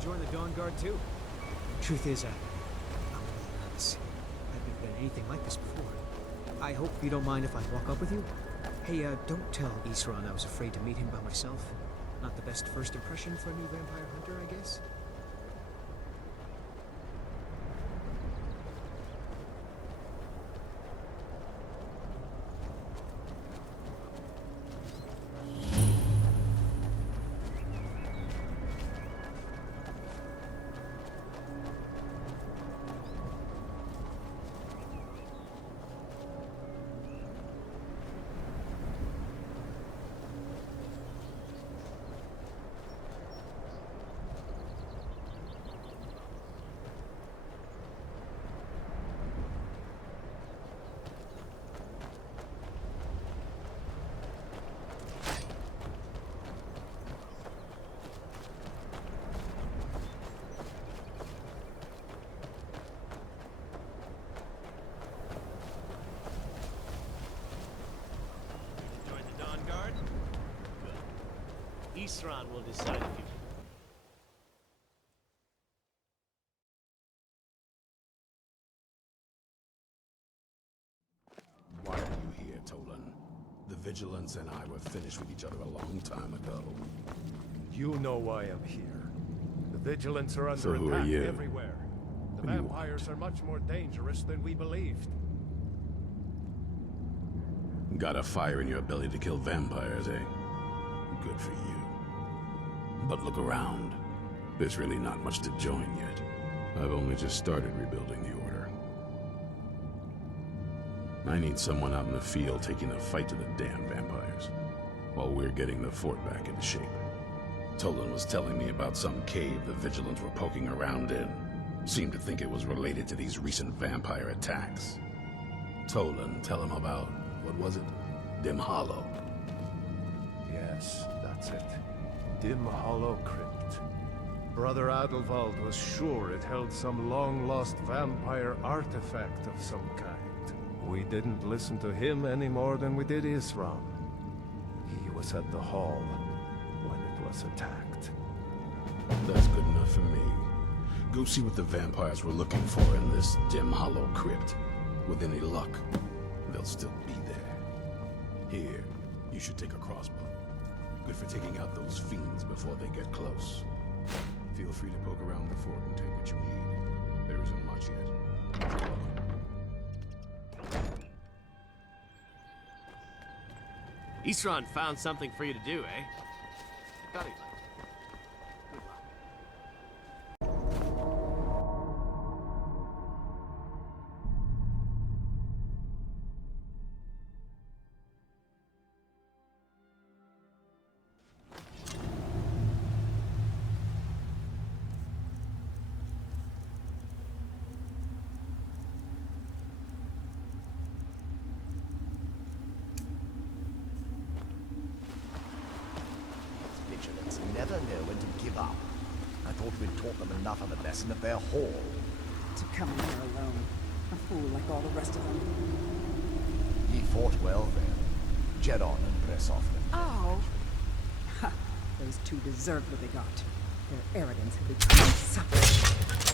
to join the Dawngaurd too? Truth is, I'm a little nervous. I've never done anything like this before. I hope you don't mind if I walk up with you? Hey, don't tell Isran I was afraid to meet him by myself. Not the best first impression for a new vampire hunter, I guess? Isran will decide if you... Why are you here, Tolan? The Vigilance and I were finished with each other a long time ago. You know why I'm here. The Vigilance are under So who are attack you? everywhere. The What do you vampires are much more dangerous than we believed. Got a fire in your belly to kill vampires, eh? Good for you. But look around. There's really not much to join yet. I've only just started rebuilding the Order. I need someone out in the field taking the fight to the damn vampires, while we're getting the fort back into shape. Tolan was telling me about some cave the Vigilants were poking around in. Seemed to think it was related to these recent vampire attacks. Tolan, tell him about, what was it? Dim Hollow. Yes, that's it. Dim Hollow Crypt. Brother Adelwald was sure it held some long-lost vampire artifact of some kind. We didn't listen to him any more than we did Isran. He was at the hall when it was attacked. That's good enough for me. Go see what the vampires were looking for in this Dim Hollow Crypt. With any luck, they'll still be there. Here, you should take a crossbow. Good for taking out those fiends before they get close. Feel free to poke around the fort and take what you need. There isn't much yet. Isran found something for you to do, eh? Thought he'd like it. Vigilants never know when to give up. I thought we'd taught them enough of a lesson at their hall. To come in here alone. A fool like all the rest of them. Ye fought well then. Jet on and press off them. Oh! Ha! Those two deserved what they got. Their arrogance had become insufferable.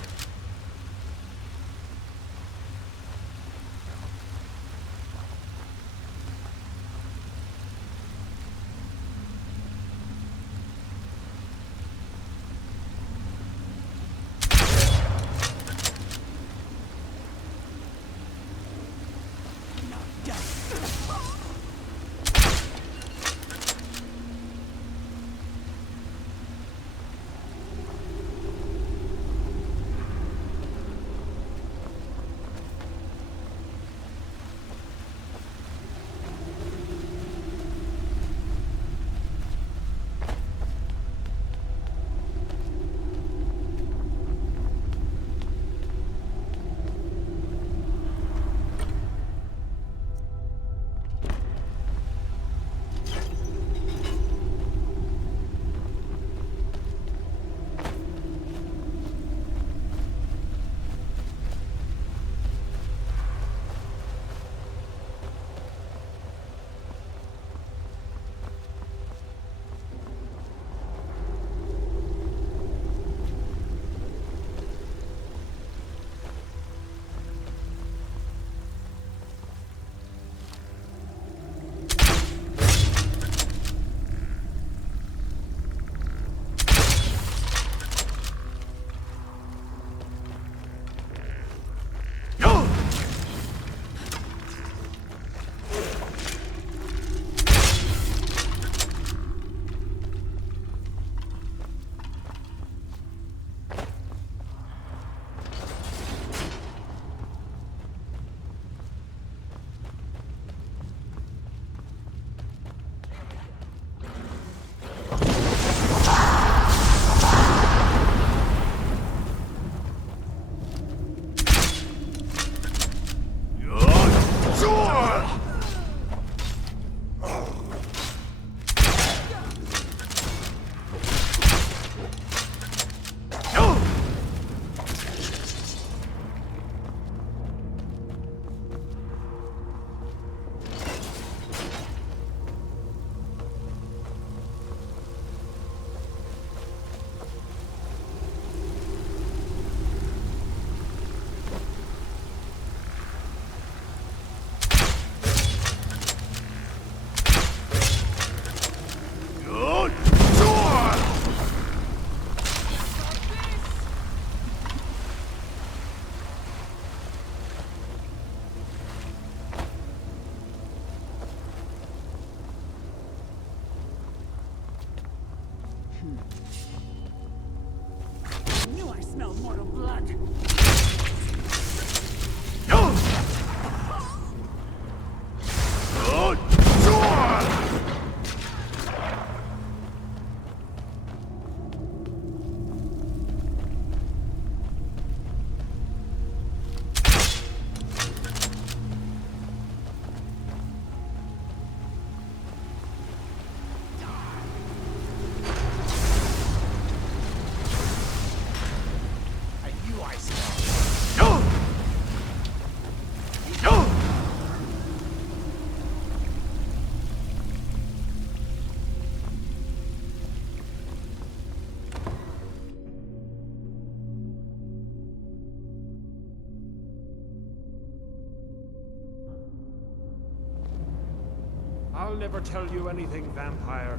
I'll never tell you anything, vampire.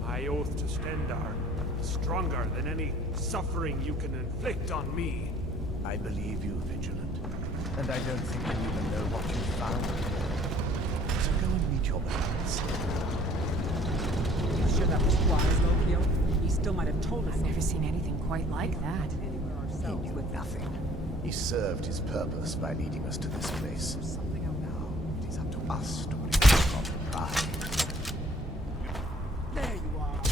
My oath to Stendarr is stronger than any suffering you can inflict on me. I believe you, Vigilant. And I don't think you even know what you found here. So go and meet your mates. You sure that was wise, though, Cleo? He still might have told us. I've never seen anything quite like that. Anywhere He ourselves knew with nothing. He served his purpose by leading us to this place. something out now. Now, it is up to us to bring back our pride. There you are.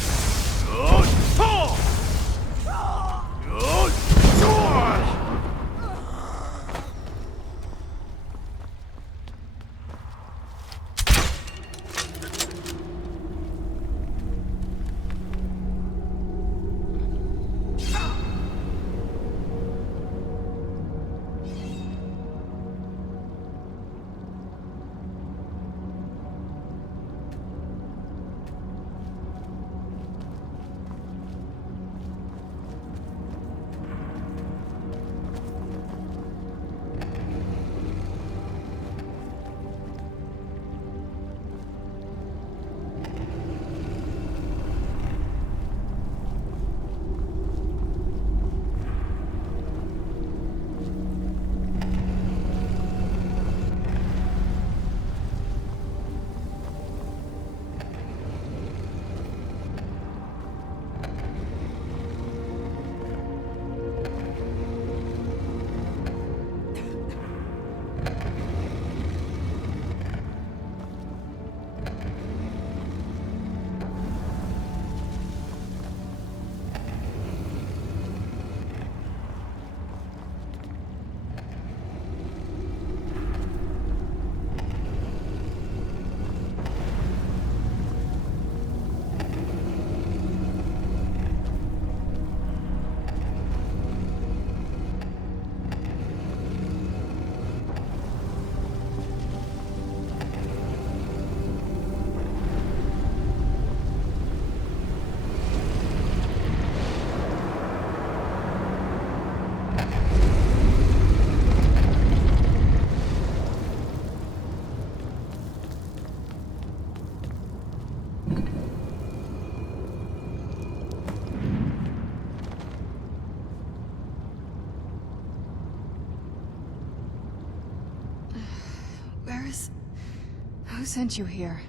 Who sent you here?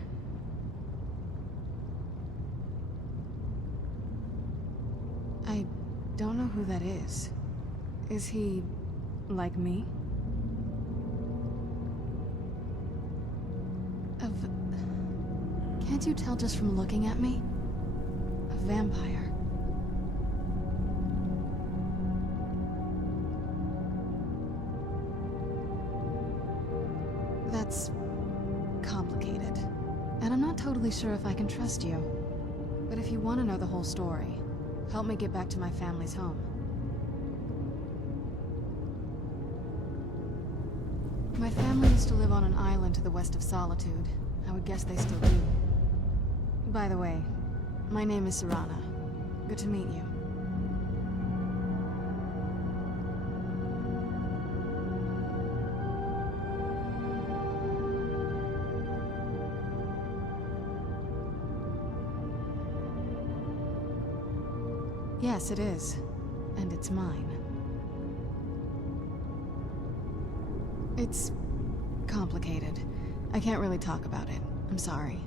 I don't know who that is. Is he... like me? Can't you tell just from looking at me? A vampire. That's... complicated. And I'm not totally sure if I can trust you. But if you want to know the whole story, help me get back to my family's home. My family used to live on an island to the west of Solitude. I would guess they still do. By the way, my name is Serana. Good to meet you. Yes, it is. And it's mine. It's complicated. I can't really talk about it. I'm sorry.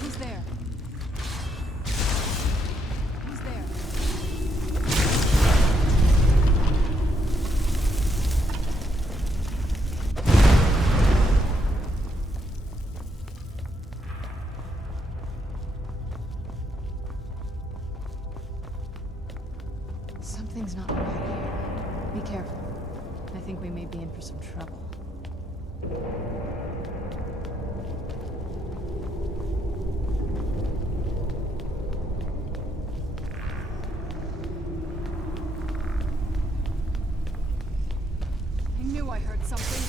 Who's there? Who's there? Something's not right here. Be careful. I think we may be in for some trouble. I knew I heard something.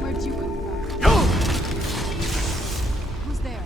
Where'd you come from? Who's there?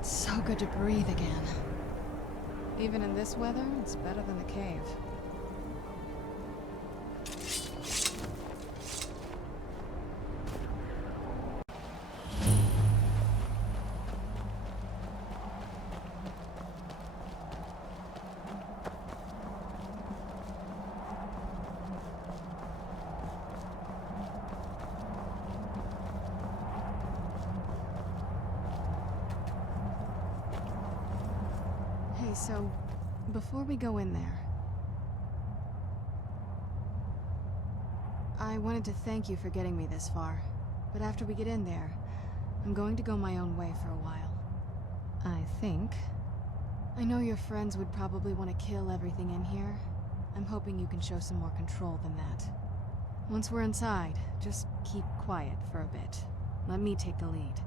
It's so good to breathe again. Even in this weather, it's better than the cave. Hey, so, before we go in there, I wanted to thank you for getting me this far. But after we get in there, I'm going to go my own way for a while. I think. I know your friends would probably want to kill everything in here. I'm hoping you can show some more control than that. Once we're inside, just keep quiet for a bit. Let me take the lead.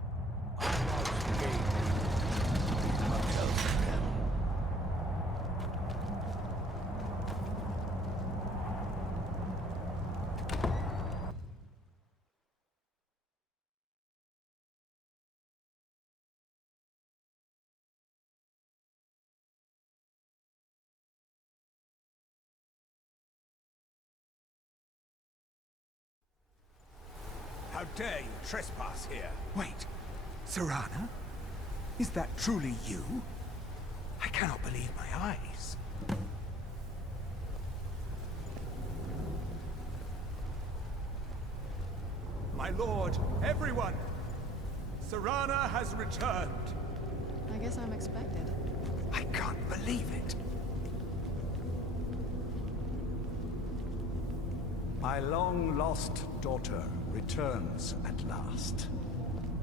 How dare you trespass here? Wait, Serana? Is that truly you? I cannot believe my eyes. My lord, everyone! Serana has returned! I guess I'm expected. I can't believe it. My long-lost daughter returns at last.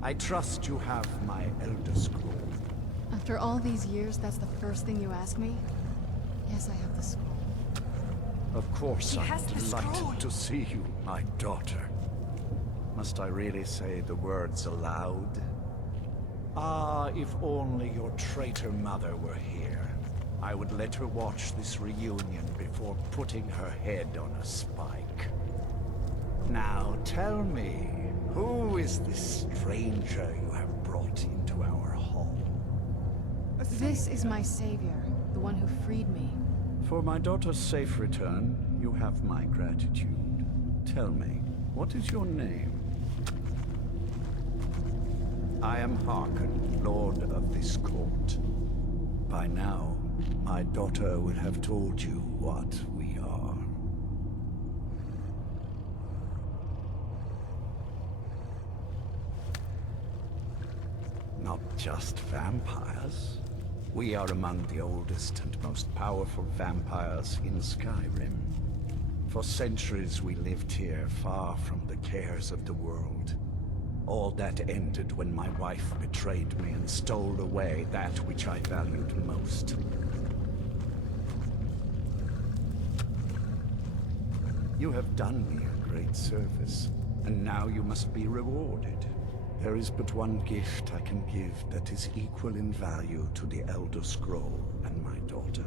I trust you have my Elder Scroll. After all these years, that's the first thing you ask me? Yes, I have the scroll. Of course, I'm delighted to see you, my daughter. Must I really say the words aloud? Ah, if only your traitor mother were here. I would let her watch this reunion before putting her head on a spike. Now tell me, who is this stranger you have brought into our home? This is my savior, the one who freed me. For my daughter's safe return, you have my gratitude. Tell me, what is your name? I am Harkon, Lord of this court. By now, my daughter would have told you what we are. Not just vampires. We are among the oldest and most powerful vampires in Skyrim. For centuries we lived here, far from the cares of the world. All that ended when my wife betrayed me and stole away that which I valued most. You have done me a great service, and now you must be rewarded. There is but one gift I can give that is equal in value to the Elder Scroll and my daughter.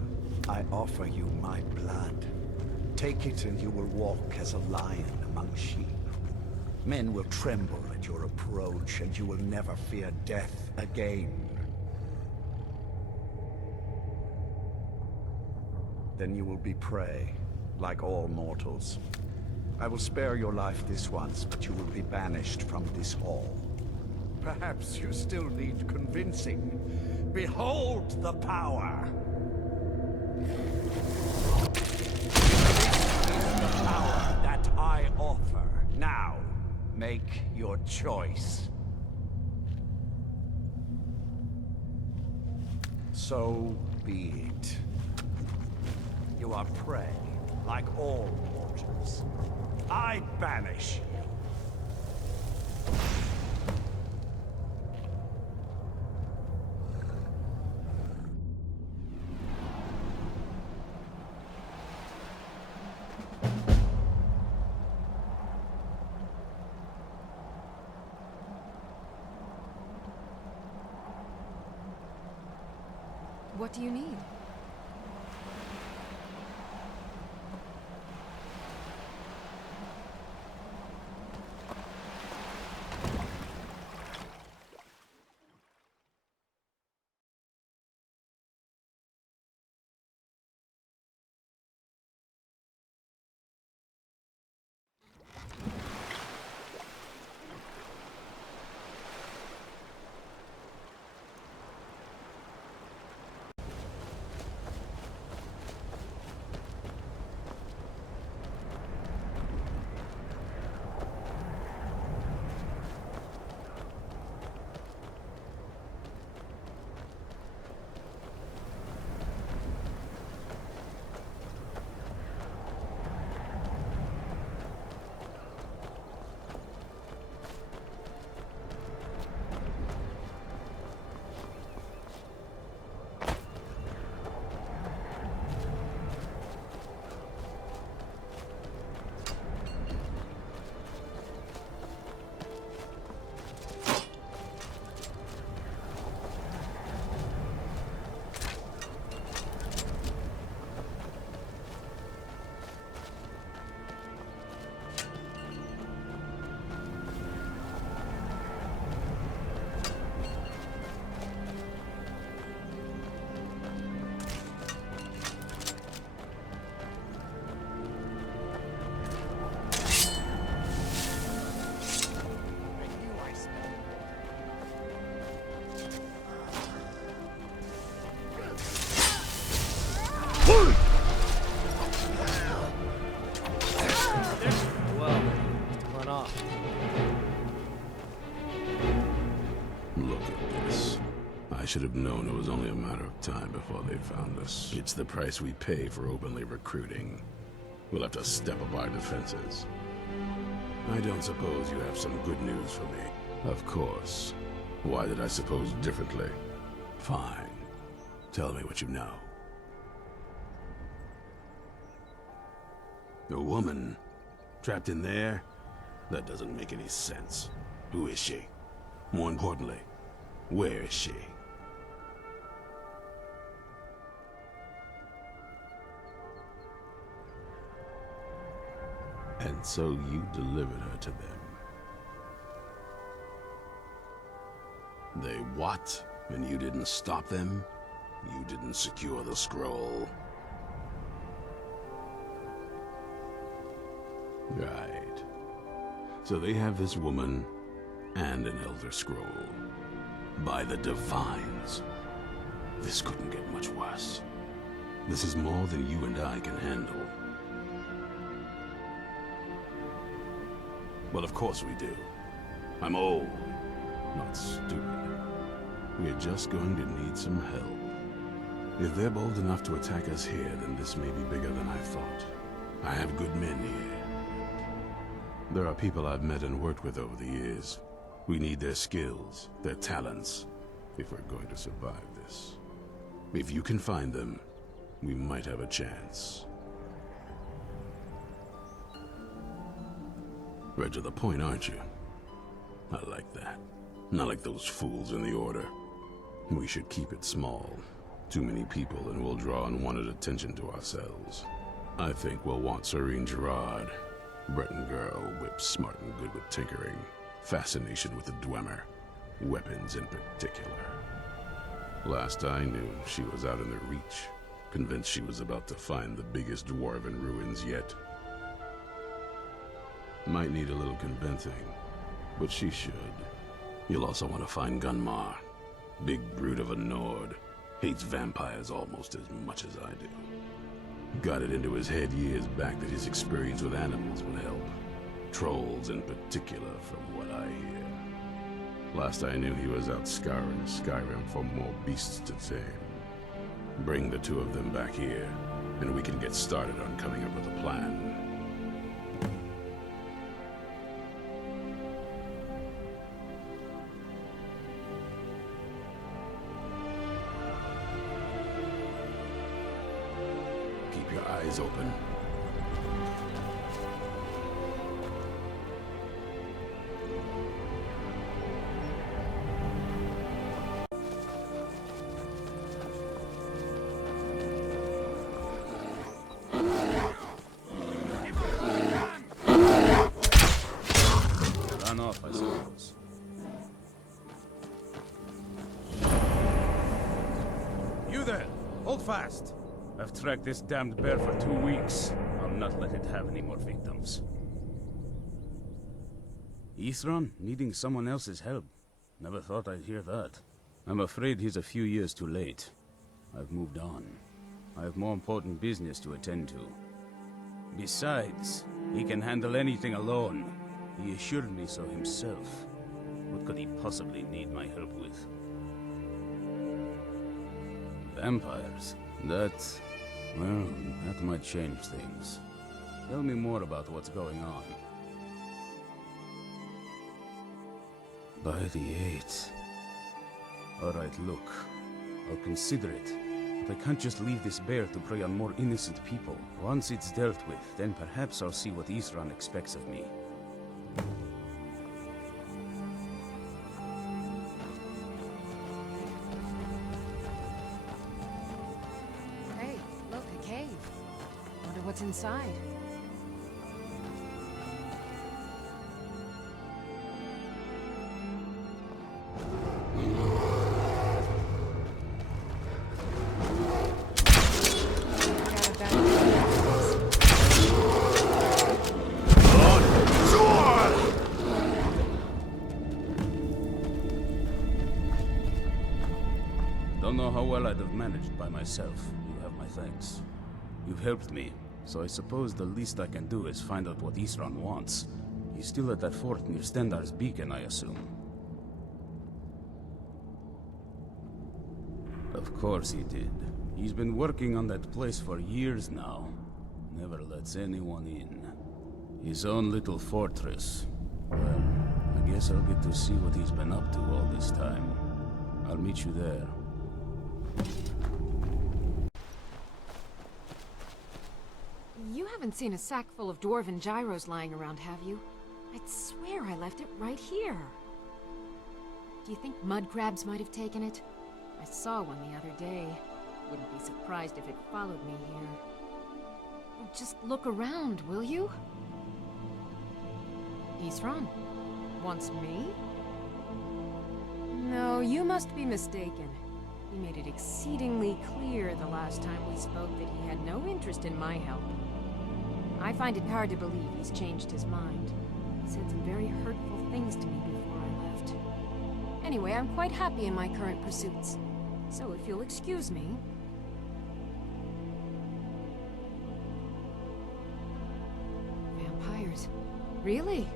I offer you my blood. Take it and you will walk as a lion among sheep. Men will tremble at your approach, and you will never fear death again. Then you will be prey, like all mortals. I will spare your life this once, but you will be banished from this hall. Perhaps you still need convincing. Behold the power! This is the power that I offer. Now, make your choice. So be it. You are prey, like all mortals. I banish you. What do you need? Well, run off. Look at this. I should have known it was only a matter of time before they found us. It's the price we pay for openly recruiting. We'll have to step up our defenses. I don't suppose you have some good news for me. Of course. Why did I suppose differently? Fine. Tell me what you know. A woman? Trapped in there? That doesn't make any sense. Who is she? More importantly, where is she? And so you delivered her to them. They what? And you didn't stop them? You didn't secure the scroll? Right. So they have this woman and an Elder Scroll. By the Divines. This couldn't get much worse. This is more than you and I can handle. Well, of course we do. I'm old, not stupid. We're just going to need some help. If they're bold enough to attack us here, then this may be bigger than I thought. I have good men There are people I've met and worked with over the years. We need their skills, their talents, if we're going to survive this. If you can find them, we might have a chance. Right to the point, aren't you? I like that. Not like those fools in the Order. We should keep it small. Too many people and we'll draw unwanted attention to ourselves. I think we'll want Serene Gerard. Breton girl, whip smart and good with tinkering. Fascination with the Dwemer. Weapons in particular. Last I knew, she was out in the Reach. Convinced she was about to find the biggest dwarven ruins yet. Might need a little convincing, but she should. You'll also want to find Gunmar. Big brute of a Nord. Hates vampires almost as much as I do. Got it into his head years back that his experience with animals would help. Trolls in particular, from what I hear. Last I knew, he was out scouring Skyrim for more beasts to tame. Bring the two of them back here, and we can get started on coming up with a plan. Keep your eyes open. Run off, I suppose. You there! Hold fast! I've tracked this damned bear for 2 weeks. I'll not let it have any more victims. Ithran needing someone else's help. Never thought I'd hear that. I'm afraid he's a few years too late. I've moved on. I have more important business to attend to. Besides, he can handle anything alone. He assured me so himself. What could he possibly need my help with? Vampires? Well, that might change things. Tell me more about what's going on. By the 8th. Alright, look. I'll consider it. But I can't just leave this bear to prey on more innocent people. Once it's dealt with, then perhaps I'll see what Ithran expects of me. Hey, look, a cave. Wonder what's inside. Don't know how well I'd have managed by myself. You have my thanks. You've helped me, so I suppose the least I can do is find out what Ithran wants. He's still at that fort near Stendar's beacon, I assume. Of course he did. He's been working on that place for years now. Never lets anyone in. His own little fortress. Well, I guess I'll get to see what he's been up to all this time. I'll meet you there. You haven't seen a sack full of dwarven gyros lying around, have you? I'd swear I left it right here. Do you think mud crabs might have taken it? I saw one the other day. Wouldn't be surprised if it followed me here. Just look around, will you? Ithran? Wants me? No, you must be mistaken. He made it exceedingly clear the last time we spoke that he had no interest in my help. I find it hard to believe he's changed his mind. He said some very hurtful things to me before I left. Anyway, I'm quite happy in my current pursuits. So if you'll excuse me... Vampires. Really?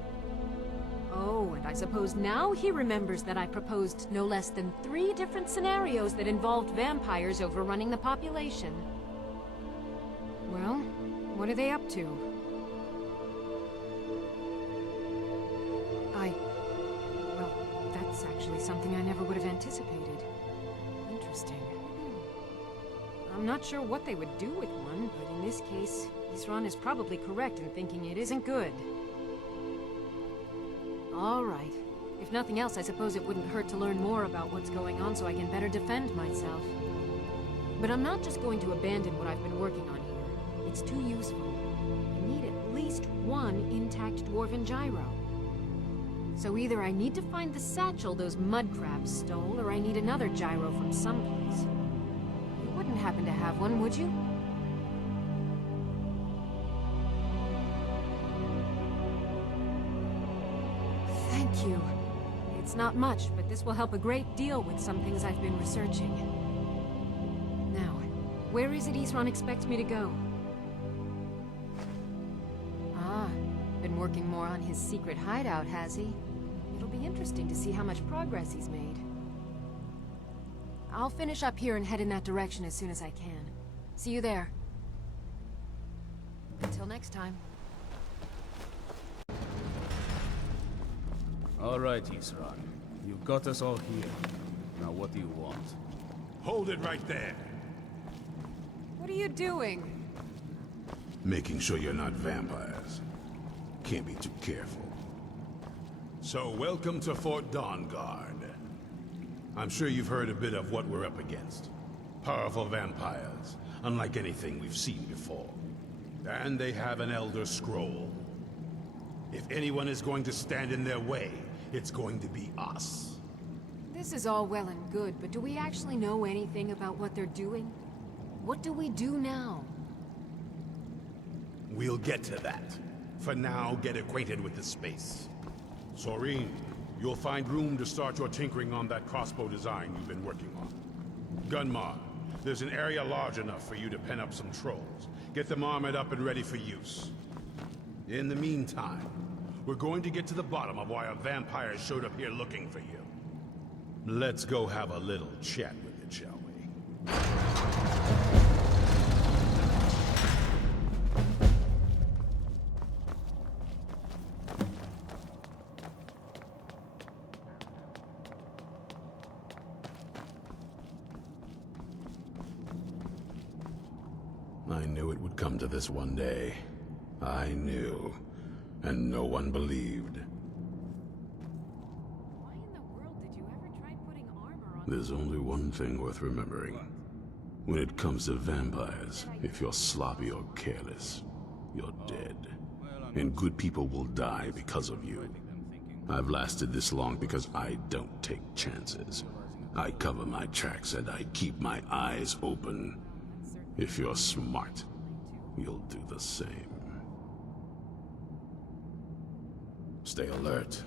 Oh, and I suppose now he remembers that I proposed no less than 3 different scenarios that involved vampires overrunning the population. Well, what are they up to? That's actually something I never would have anticipated. Interesting. I'm not sure what they would do with one, but in this case, Isran is probably correct in thinking it isn't good. All right. If nothing else, I suppose it wouldn't hurt to learn more about what's going on so I can better defend myself. But I'm not just going to abandon what I've been working on here. It's too useful. I need at least one intact dwarven gyro. So either I need to find the satchel those mud crabs stole, or I need another gyro from someplace. You wouldn't happen to have one, would you? Thank you. It's not much, but this will help a great deal with some things I've been researching. Now, where is it Isran expects me to go? Ah, been working more on his secret hideout, has he? It'll be interesting to see how much progress he's made. I'll finish up here and head in that direction as soon as I can. See you there. Until next time. All right, Isran. You've got us all here. Now what do you want? Hold it right there. What are you doing? Making sure you're not vampires. Can't be too careful. So, welcome to Fort Dawngaurd. I'm sure you've heard a bit of what we're up against. Powerful vampires, unlike anything we've seen before. And they have an Elder Scroll. If anyone is going to stand in their way, it's going to be us. This is all well and good, but do we actually know anything about what they're doing? What do we do now? We'll get to that. For now, get acquainted with the space. Soreen, you'll find room to start your tinkering on that crossbow design you've been working on. Gunmar, there's an area large enough for you to pen up some trolls. Get them armored up and ready for use. In the meantime, we're going to get to the bottom of why a vampire showed up here looking for you. Let's go have a little chat with it, shall we? I knew it would come to this one day. I knew. And no one believed. Why in the world did you ever try putting armor on? There's only one thing worth remembering. When it comes to vampires, if you're sloppy or careless, you're dead. And good people will die because of you. I've lasted this long because I don't take chances. I cover my tracks and I keep my eyes open. If you're smart, you'll do the same. Stay alert.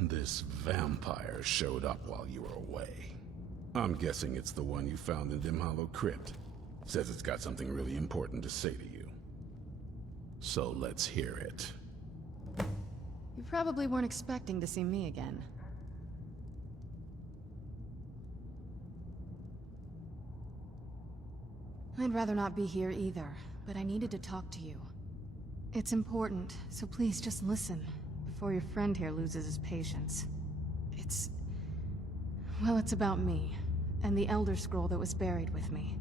This vampire showed up while you were away. I'm guessing it's the one you found in Dim Hollow Crypt. Says it's got something really important to say to you. So let's hear it. You probably weren't expecting to see me again. I'd rather not be here either, but I needed to talk to you. It's important, so please just listen, before your friend here loses his patience. Well, it's about me, and the Elder Scroll that was buried with me.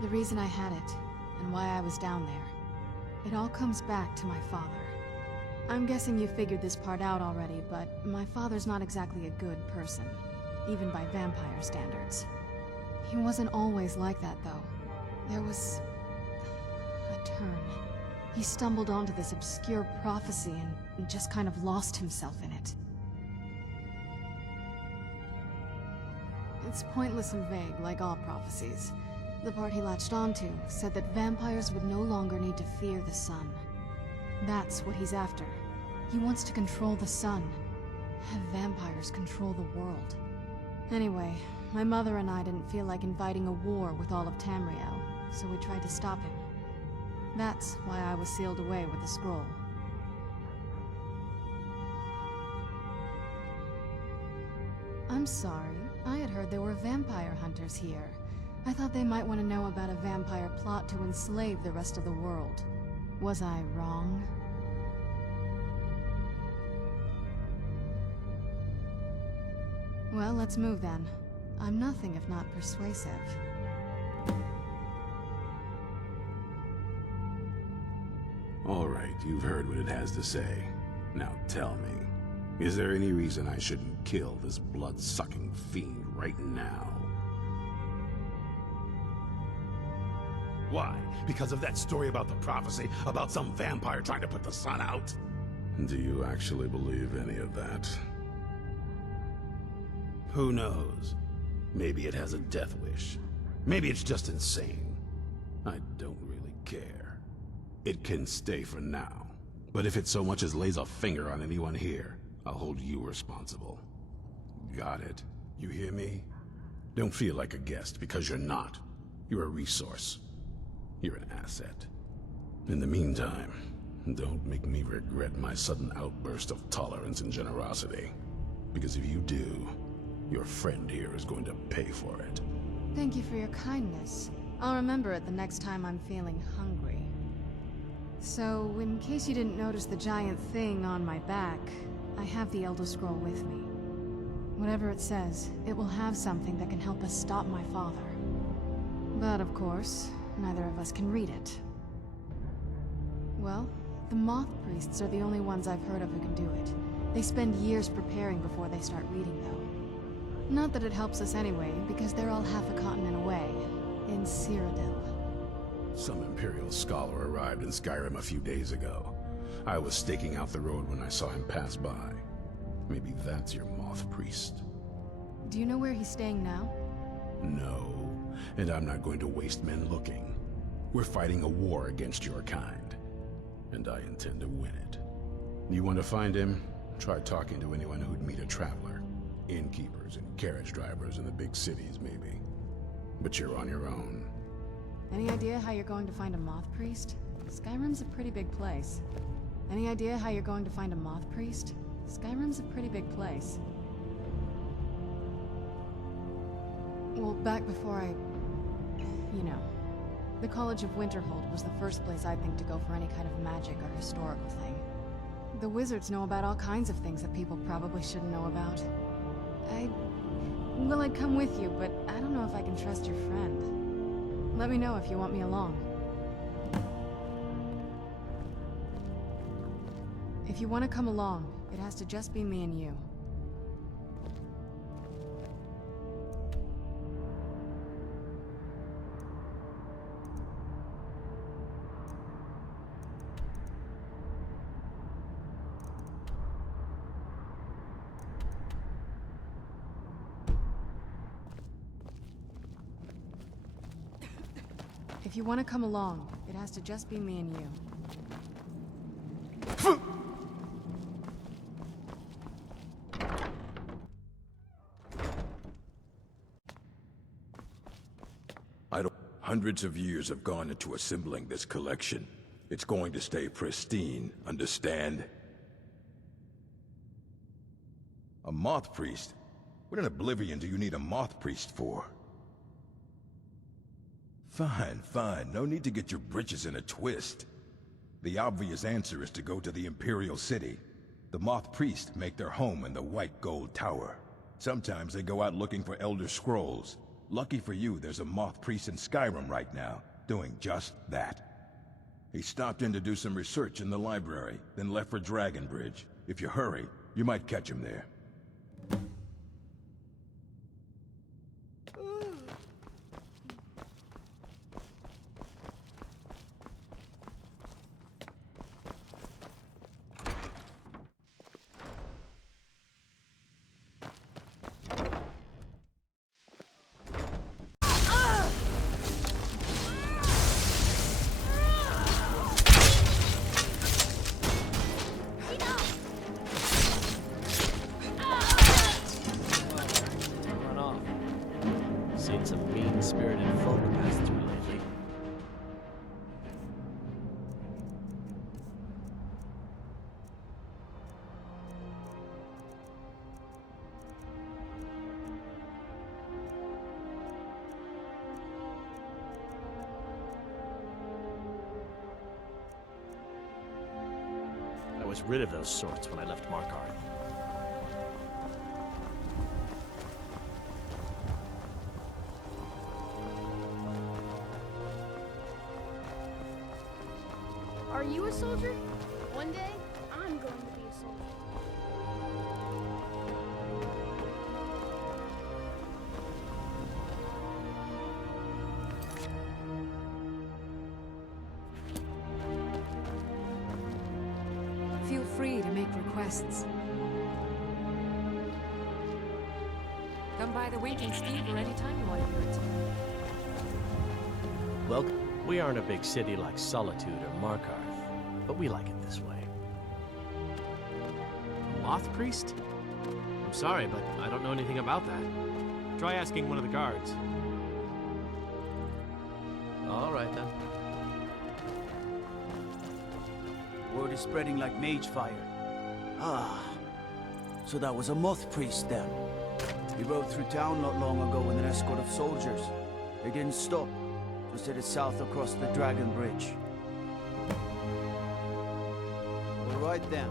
The reason I had it, and why I was down there, it all comes back to my father. I'm guessing you figured this part out already, but my father's not exactly a good person, even by vampire standards. He wasn't always like that, though. There was a turn. He stumbled onto this obscure prophecy and just kind of lost himself in it. It's pointless and vague, like all prophecies. The part he latched onto said that vampires would no longer need to fear the sun. That's what he's after. He wants to control the sun. Have vampires control the world. Anyway, my mother and I didn't feel like inviting a war with all of Tamriel, so we tried to stop him. That's why I was sealed away with the scroll. I'm sorry. I had heard there were vampire hunters here. I thought they might want to know about a vampire plot to enslave the rest of the world. Was I wrong? Well, let's move then. I'm nothing if not persuasive. All right, you've heard what it has to say. Now tell me, is there any reason I shouldn't kill this blood-sucking fiend right now? Why? Because of that story about the prophecy, about some vampire trying to put the sun out? Do you actually believe any of that? Who knows? Maybe it has a death wish. Maybe it's just insane. I don't really care. It can stay for now. But if it so much as lays a finger on anyone here, I'll hold you responsible. Got it? You hear me? Don't feel like a guest, because you're not. You're a resource. You're an asset. In the meantime, don't make me regret my sudden outburst of tolerance and generosity. Because if you do, your friend here is going to pay for it. Thank you for your kindness. I'll remember it the next time I'm feeling hungry. So, in case you didn't notice the giant thing on my back, I have the Elder Scroll with me. Whatever it says, it will have something that can help us stop my father. But of course, neither of us can read it. Well, the Moth Priests are the only ones I've heard of who can do it. They spend years preparing before they start reading, though. Not that it helps us anyway, because they're all half a continent away, in Cyrodiil. Some Imperial scholar arrived in Skyrim a few days ago. I was staking out the road when I saw him pass by. Maybe that's your Moth Priest. Do you know where he's staying now? No, and I'm not going to waste men looking. We're fighting a war against your kind, and I intend to win it. You want to find him? Try talking to anyone who'd meet a traveler. Innkeepers and carriage drivers in the big cities, maybe. But you're on your own. Any idea how you're going to find a Moth Priest? Skyrim's a pretty big place. Any idea how you're going to find a Moth Priest? Skyrim's a pretty big place. Well, back before you know. The College of Winterhold was the first place I'd think to go for any kind of magic or historical thing. The wizards know about all kinds of things that people probably shouldn't know about. Well, I'd come with you, but I don't know if I can trust your friend. Let me know if you want me along. If you want to come along, it has to just be me and you. If you want to come along, it has to just be me and you. Hundreds of years have gone into assembling this collection. It's going to stay pristine, understand? A Moth Priest? What in Oblivion do you need a Moth Priest for? Fine, fine. No need to get your britches in a twist. The obvious answer is to go to the Imperial City. The Moth Priests make their home in the White Gold Tower. Sometimes they go out looking for Elder Scrolls. Lucky for you, there's a Moth Priest in Skyrim right now, doing just that. He stopped in to do some research in the library, then left for Dragonbridge. If you hurry, you might catch him there. was rid of those sorts when I left Markarth. Are you a soldier? One day, I'm going to be a soldier. Feel free to make requests. Come by the Winking Steamer anytime you want to hear it. Well, we aren't a big city like Solitude or Markarth, but we like it this way. A Moth Priest? I'm sorry, but I don't know anything about that. Try asking one of the guards. All right, then. Word is spreading like mage fire. Ah, so that was a moth priest then. He rode through town not long ago with an escort of soldiers. They didn't stop, just headed south across the Dragon Bridge. All right then.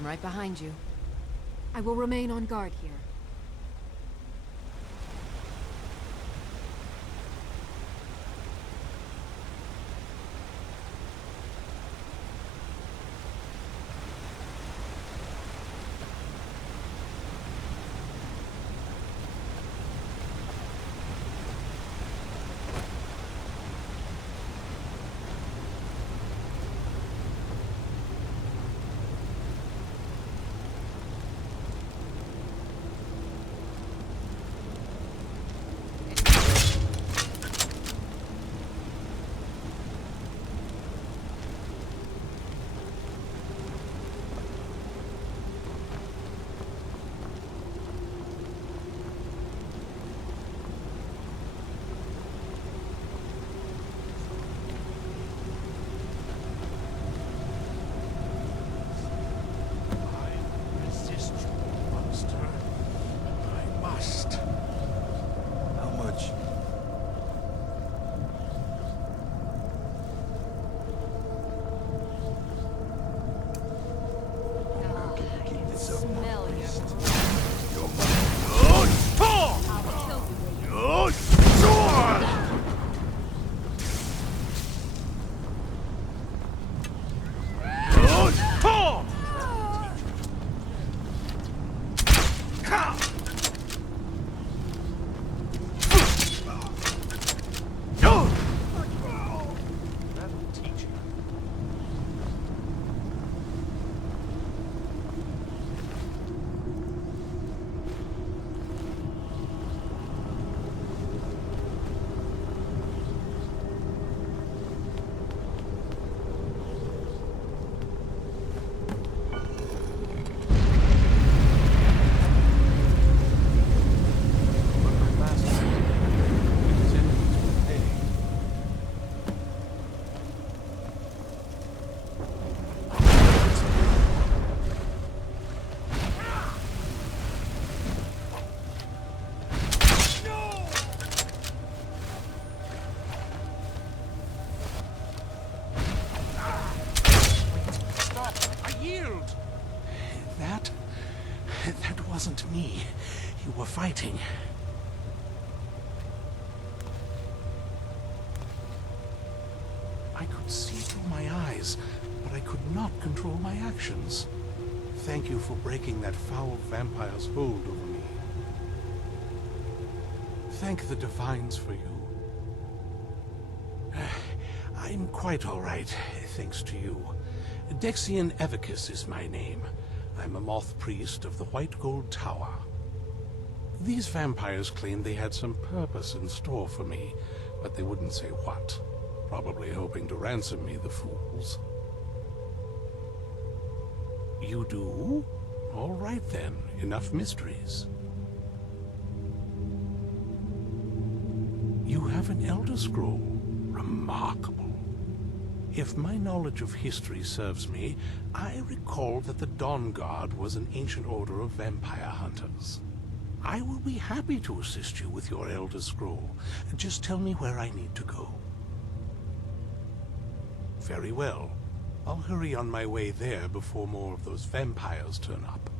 I'm right behind you. I will remain on guard here. healed! That wasn't me. You were fighting. I could see through my eyes, but I could not control my actions. Thank you for breaking that foul vampire's hold over me. Thank the Divines for you. I'm quite all right, thanks to you. Dexian Evicus is my name. I'm a moth priest of the White Gold Tower. These vampires claimed they had some purpose in store for me, but they wouldn't say what. Probably hoping to ransom me, the fools. You do? All right then, enough mysteries. You have an Elder Scroll. Remarkable. If my knowledge of history serves me, I recall that the Dawngaurd was an ancient order of vampire hunters. I will be happy to assist you with your Elder Scroll. Just tell me where I need to go. Very well. I'll hurry on my way there before more of those vampires turn up.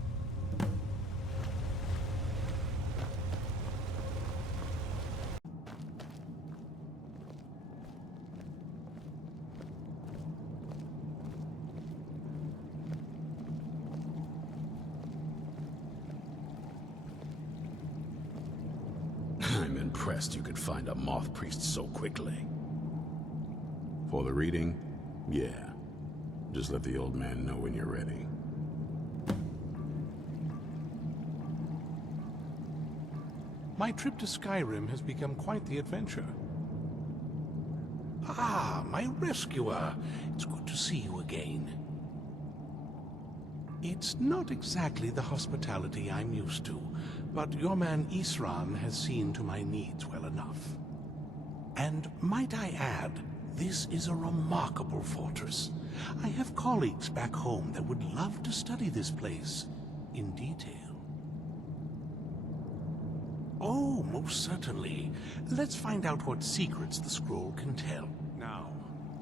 I'm impressed you could find a moth priest so quickly. For the reading? Yeah. Just let the old man know when you're ready. My trip to Skyrim has become quite the adventure. Ah, my rescuer. It's good to see you again. It's not exactly the hospitality I'm used to, but your man Isran has seen to my needs well enough. And might I add, this is a remarkable fortress. I have colleagues back home that would love to study this place in detail. Oh, most certainly. Let's find out what secrets the scroll can tell. Now,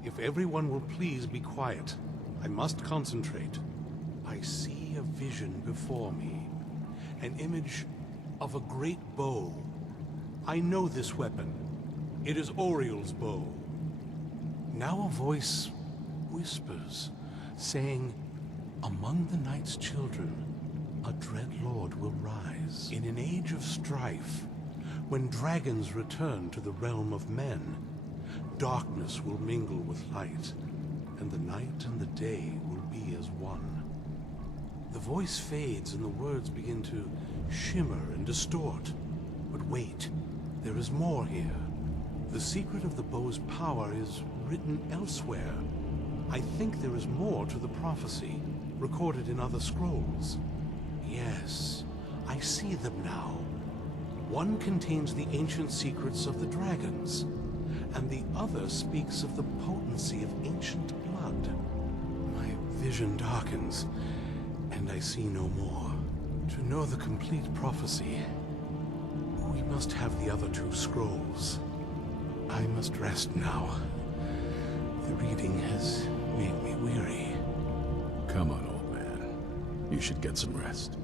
if everyone will please be quiet, I must concentrate. I see a vision before me, an image of a great bow. I know this weapon. It is Oriel's bow. Now a voice whispers, saying, among the night's children, a dread lord will rise. In an age of strife, when dragons return to the realm of men, darkness will mingle with light, and the night and the day will be as one. The voice fades and the words begin to shimmer and distort. But wait, there is more here. The secret of the bow's power is written elsewhere. I think there is more to the prophecy, recorded in other scrolls. Yes, I see them now. One contains the ancient secrets of the dragons, and the other speaks of the potency of ancient blood. My vision darkens, and I see no more. To know the complete prophecy, we must have the other two scrolls. I must rest now. The reading has made me weary. Come on, old man. You should get some rest.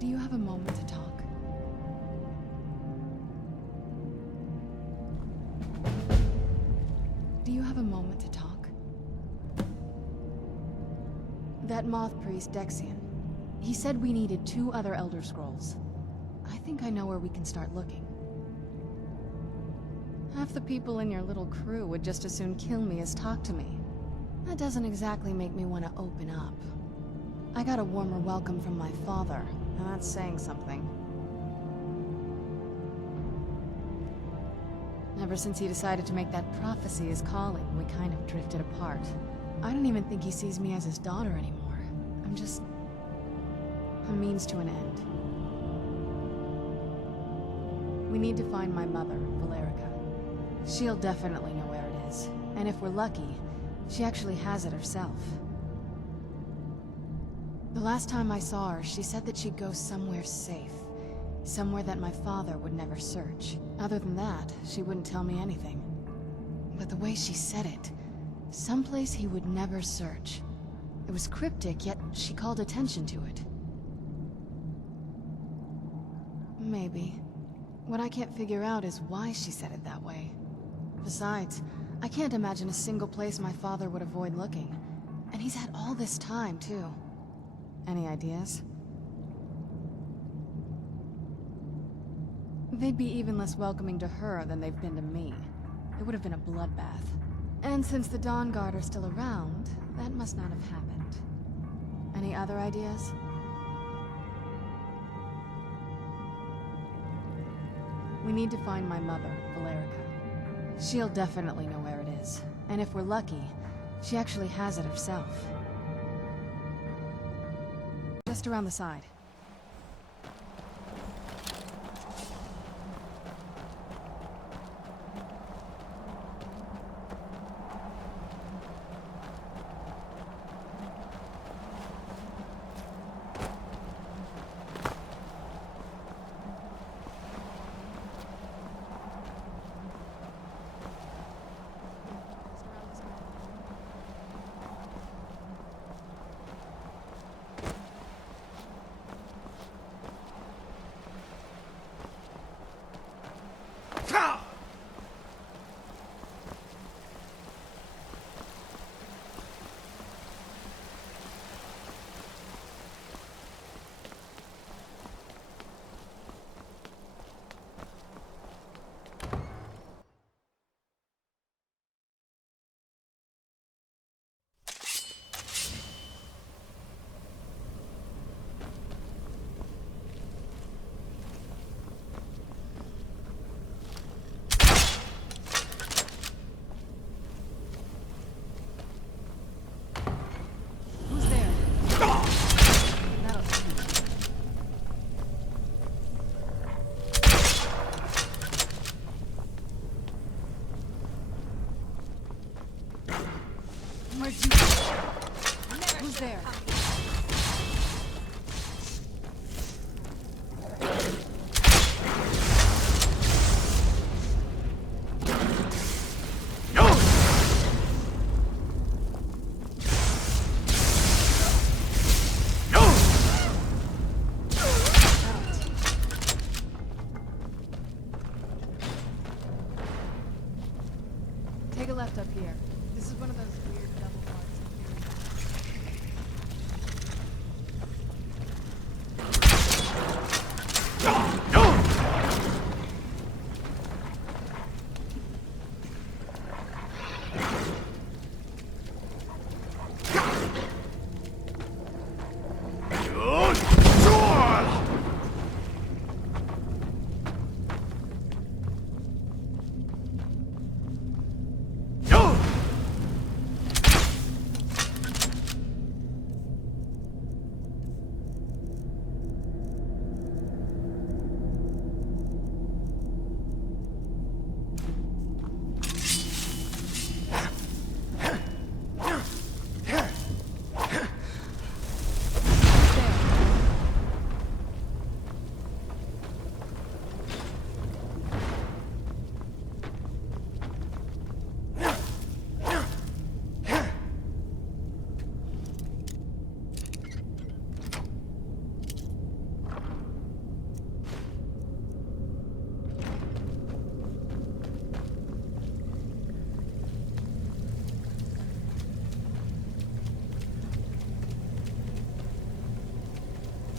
Do you have a moment to talk? Do you have a moment to talk? That moth priest, Dexian. He said we needed 2 other Elder Scrolls. I think I know where we can start looking. Half the people in your little crew would just as soon kill me as talk to me. That doesn't exactly make me want to open up. I got a warmer welcome from my father, and that's saying something. Ever since he decided to make that prophecy his calling, we kind of drifted apart. I don't even think he sees me as his daughter anymore. I'm just a means to an end. We need to find my mother, Valerica. She'll definitely know where it is. And if we're lucky, she actually has it herself. The last time I saw her, she said that she'd go somewhere safe. Somewhere that my father would never search. Other than that, she wouldn't tell me anything. But the way she said it, someplace he would never search. It was cryptic, yet she called attention to it. Maybe. What I can't figure out is why she said it that way. Besides, I can't imagine a single place my father would avoid looking. And he's had all this time, too. Any ideas? They'd be even less welcoming to her than they've been to me. It would have been a bloodbath. And since the Dawngaurd are still around, that must not have happened. Any other ideas? We need to find my mother, Valerica. She'll definitely know where it is. And if we're lucky, she actually has it herself. Just around the side. Who's there? Take a left up here. This is one of those weird double parts.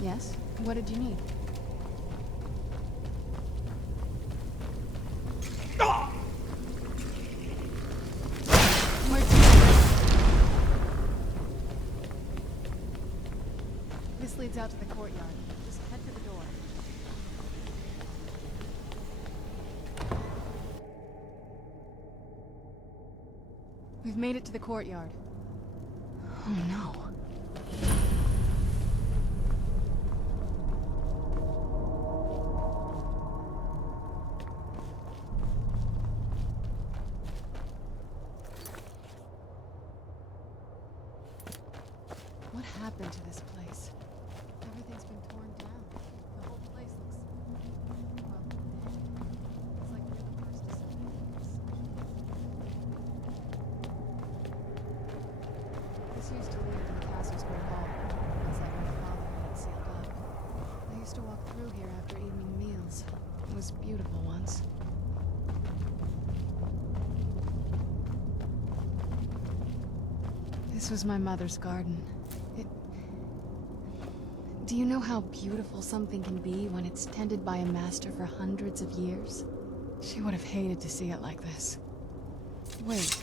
Yes? What did you need? This leads out to the courtyard. Just head for the door. We've made it to the courtyard. Oh no. What happened to this place? Everything's been torn down. The whole place looks was beautiful once. This was my mother's garden. Do you know how beautiful something can be when it's tended by a master for hundreds of years? She would have hated to see it like this. Wait.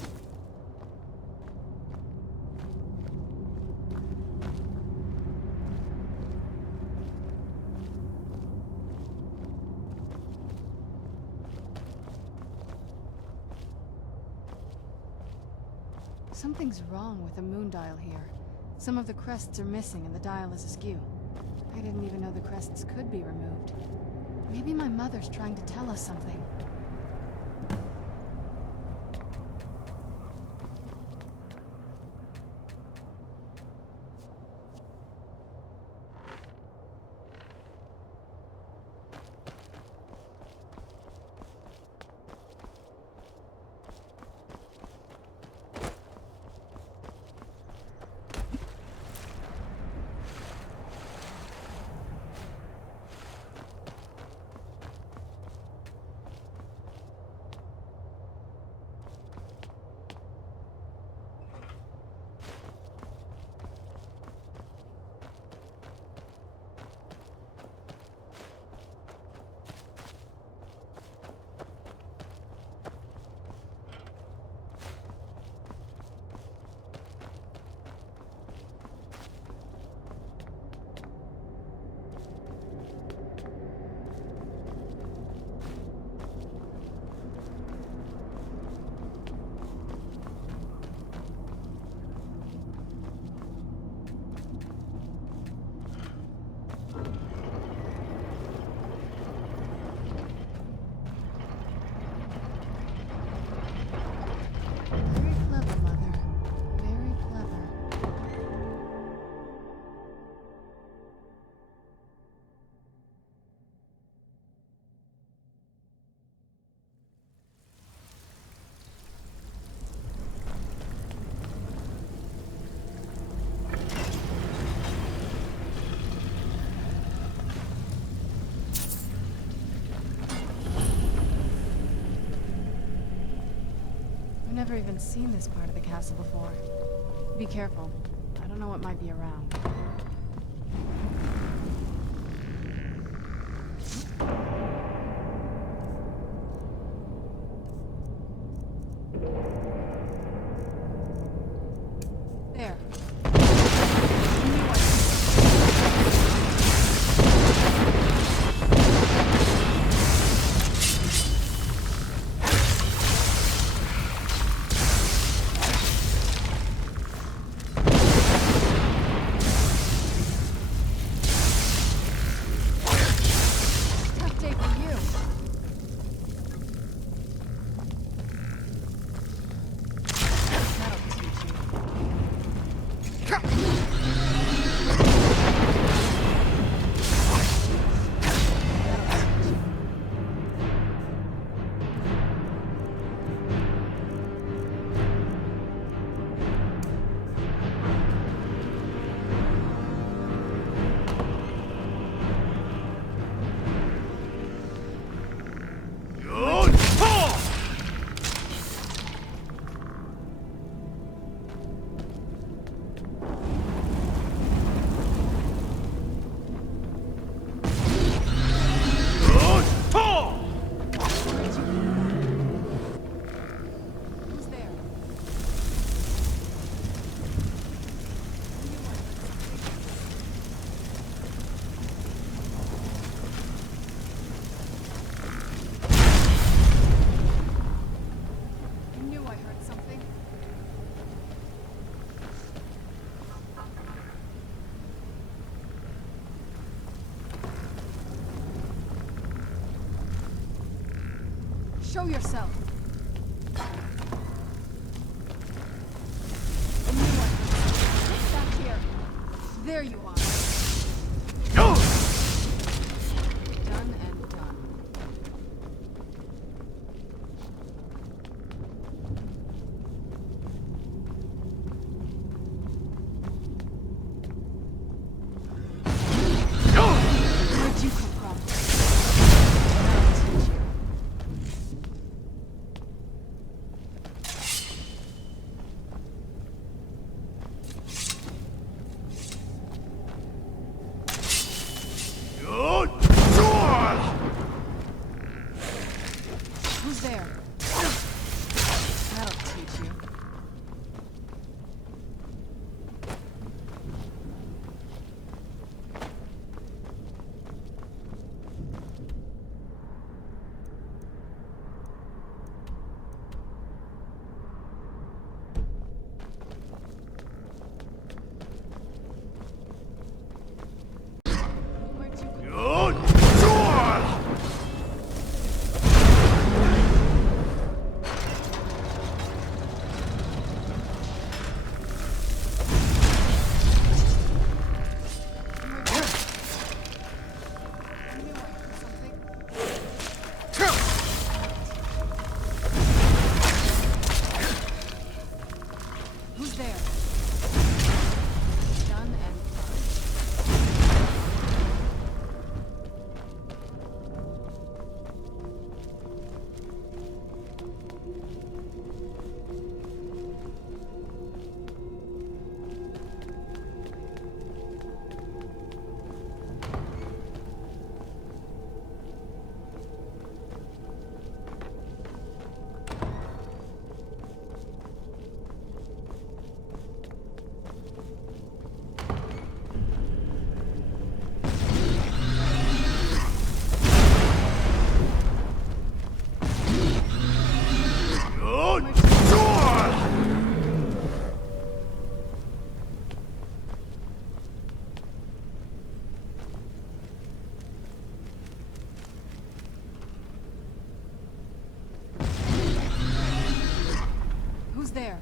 Something's wrong with the moon dial here. Some of the crests are missing and the dial is askew. I didn't even know the crests could be removed. Maybe my mother's trying to tell us something. I've never even seen this part of the castle before. Be careful. I don't know what might be around. There. Show yourself. Back here. There you are. Done and done. Where'd you come from? Who's there? That'll teach you. Who's there? Done and Who's there?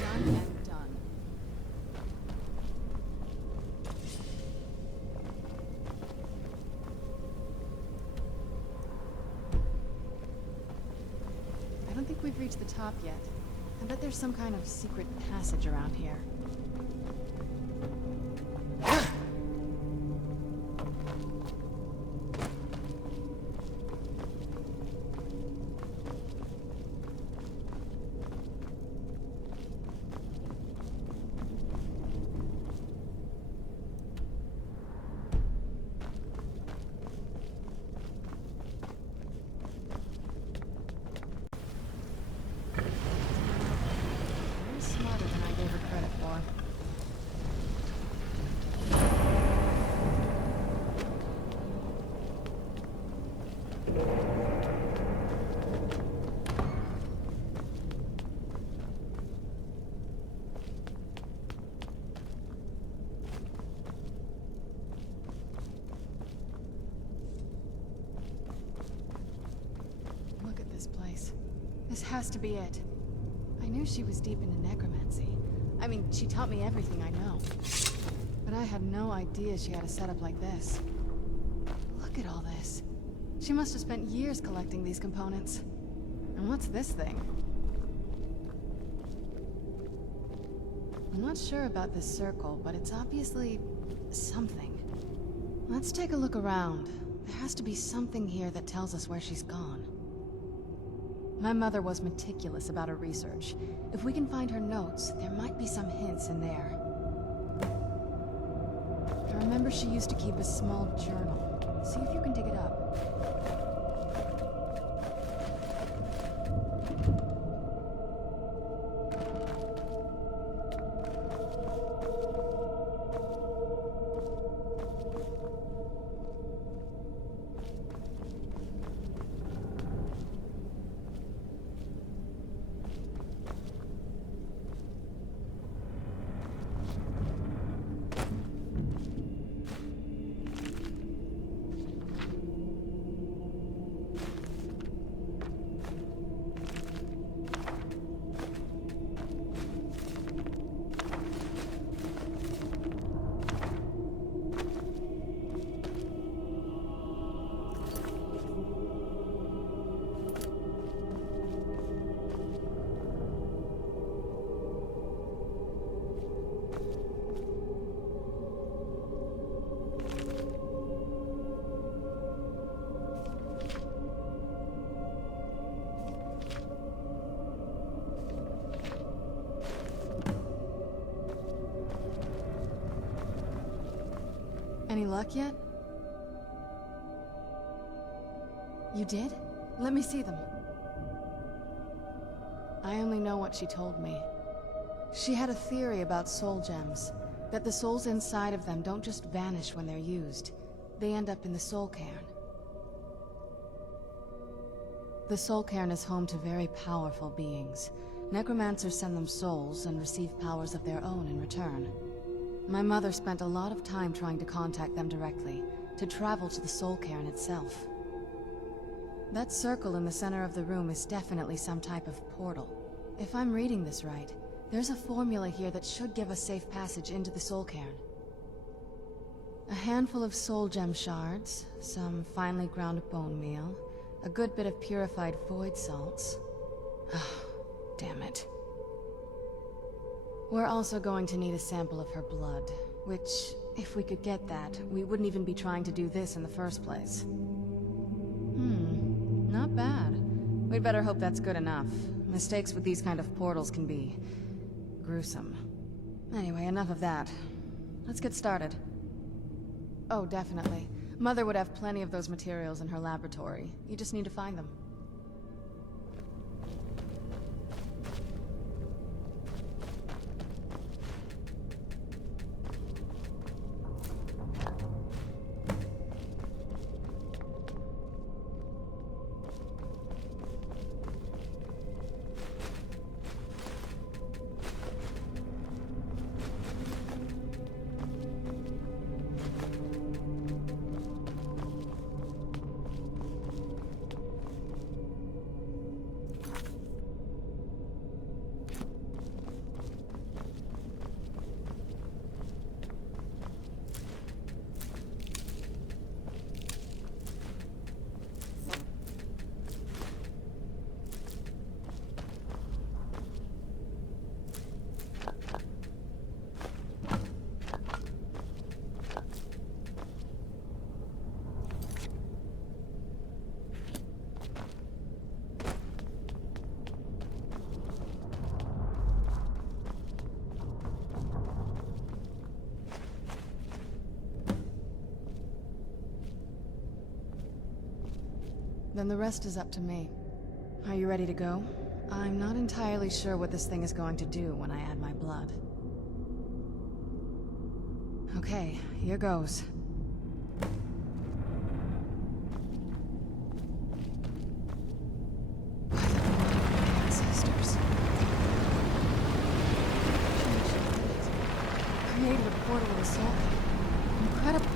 Done and done. I don't think we've reached the top yet. I bet there's some kind of secret passage around here. You're smarter than I gave her credit for. Look at this place. This has to be it. I knew she was deep into necromancy. I mean, she taught me everything I know. But I had no idea she had a setup like this. Look at all this. She must have spent years collecting these components. And what's this thing? I'm not sure about this circle, but it's obviously something. Let's take a look around. There has to be something here that tells us where she's gone. My mother was meticulous about her research. If we can find her notes, there might be some hints in there. I remember she used to keep a small journal. See if you can dig it up. any luck yet? You did? Let me see them. I only know what she told me. She had a theory about soul gems, that the souls inside of them don't just vanish when they're used. They end up in the soul cairn. The soul cairn is home to very powerful beings. Necromancers send them souls and receive powers of their own in return. My mother spent a lot of time trying to contact them directly, to travel to the soul cairn itself. That circle in the center of the room is definitely some type of portal. If I'm reading this right, there's a formula here that should give us safe passage into the soul cairn. A handful of soul gem shards, some finely ground bone meal, a good bit of purified void salts. Damn it. We're also going to need a sample of her blood, which, if we could get that, we wouldn't even be trying to do this in the first place. Not bad. We'd better hope that's good enough. Mistakes with these kind of portals can be gruesome. Anyway, enough of that. Let's get started. Oh, definitely. Mother would have plenty of those materials in her laboratory. You just need to find them. Then the rest is up to me. Are you ready to go? I'm not entirely sure what this thing is going to do when I add my blood. Okay, here goes. By the blood of my ancestors. Created a portal of the soul. Incredible.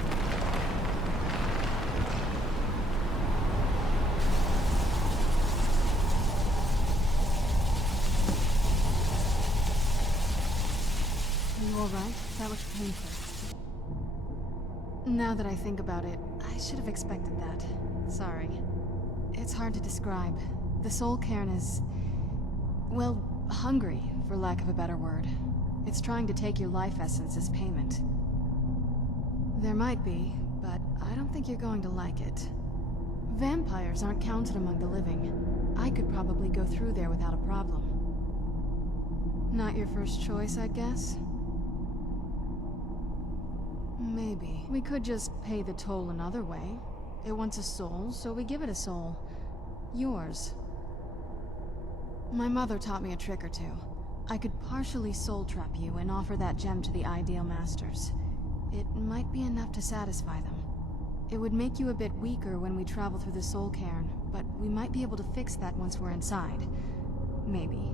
Alright, that was painful. Now that I think about it, I should have expected that. Sorry. It's hard to describe. The soul cairn is, well, hungry, for lack of a better word. It's trying to take your life essence as payment. There might be, but I don't think you're going to like it. Vampires aren't counted among the living. I could probably go through there without a problem. Not your first choice, I guess? Maybe. We could just pay the toll another way. It wants a soul, so we give it a soul. Yours. My mother taught me a trick or two. I could partially soul trap you and offer that gem to the ideal masters. It might be enough to satisfy them. It would make you a bit weaker when we travel through the soul cairn, but we might be able to fix that once we're inside. Maybe.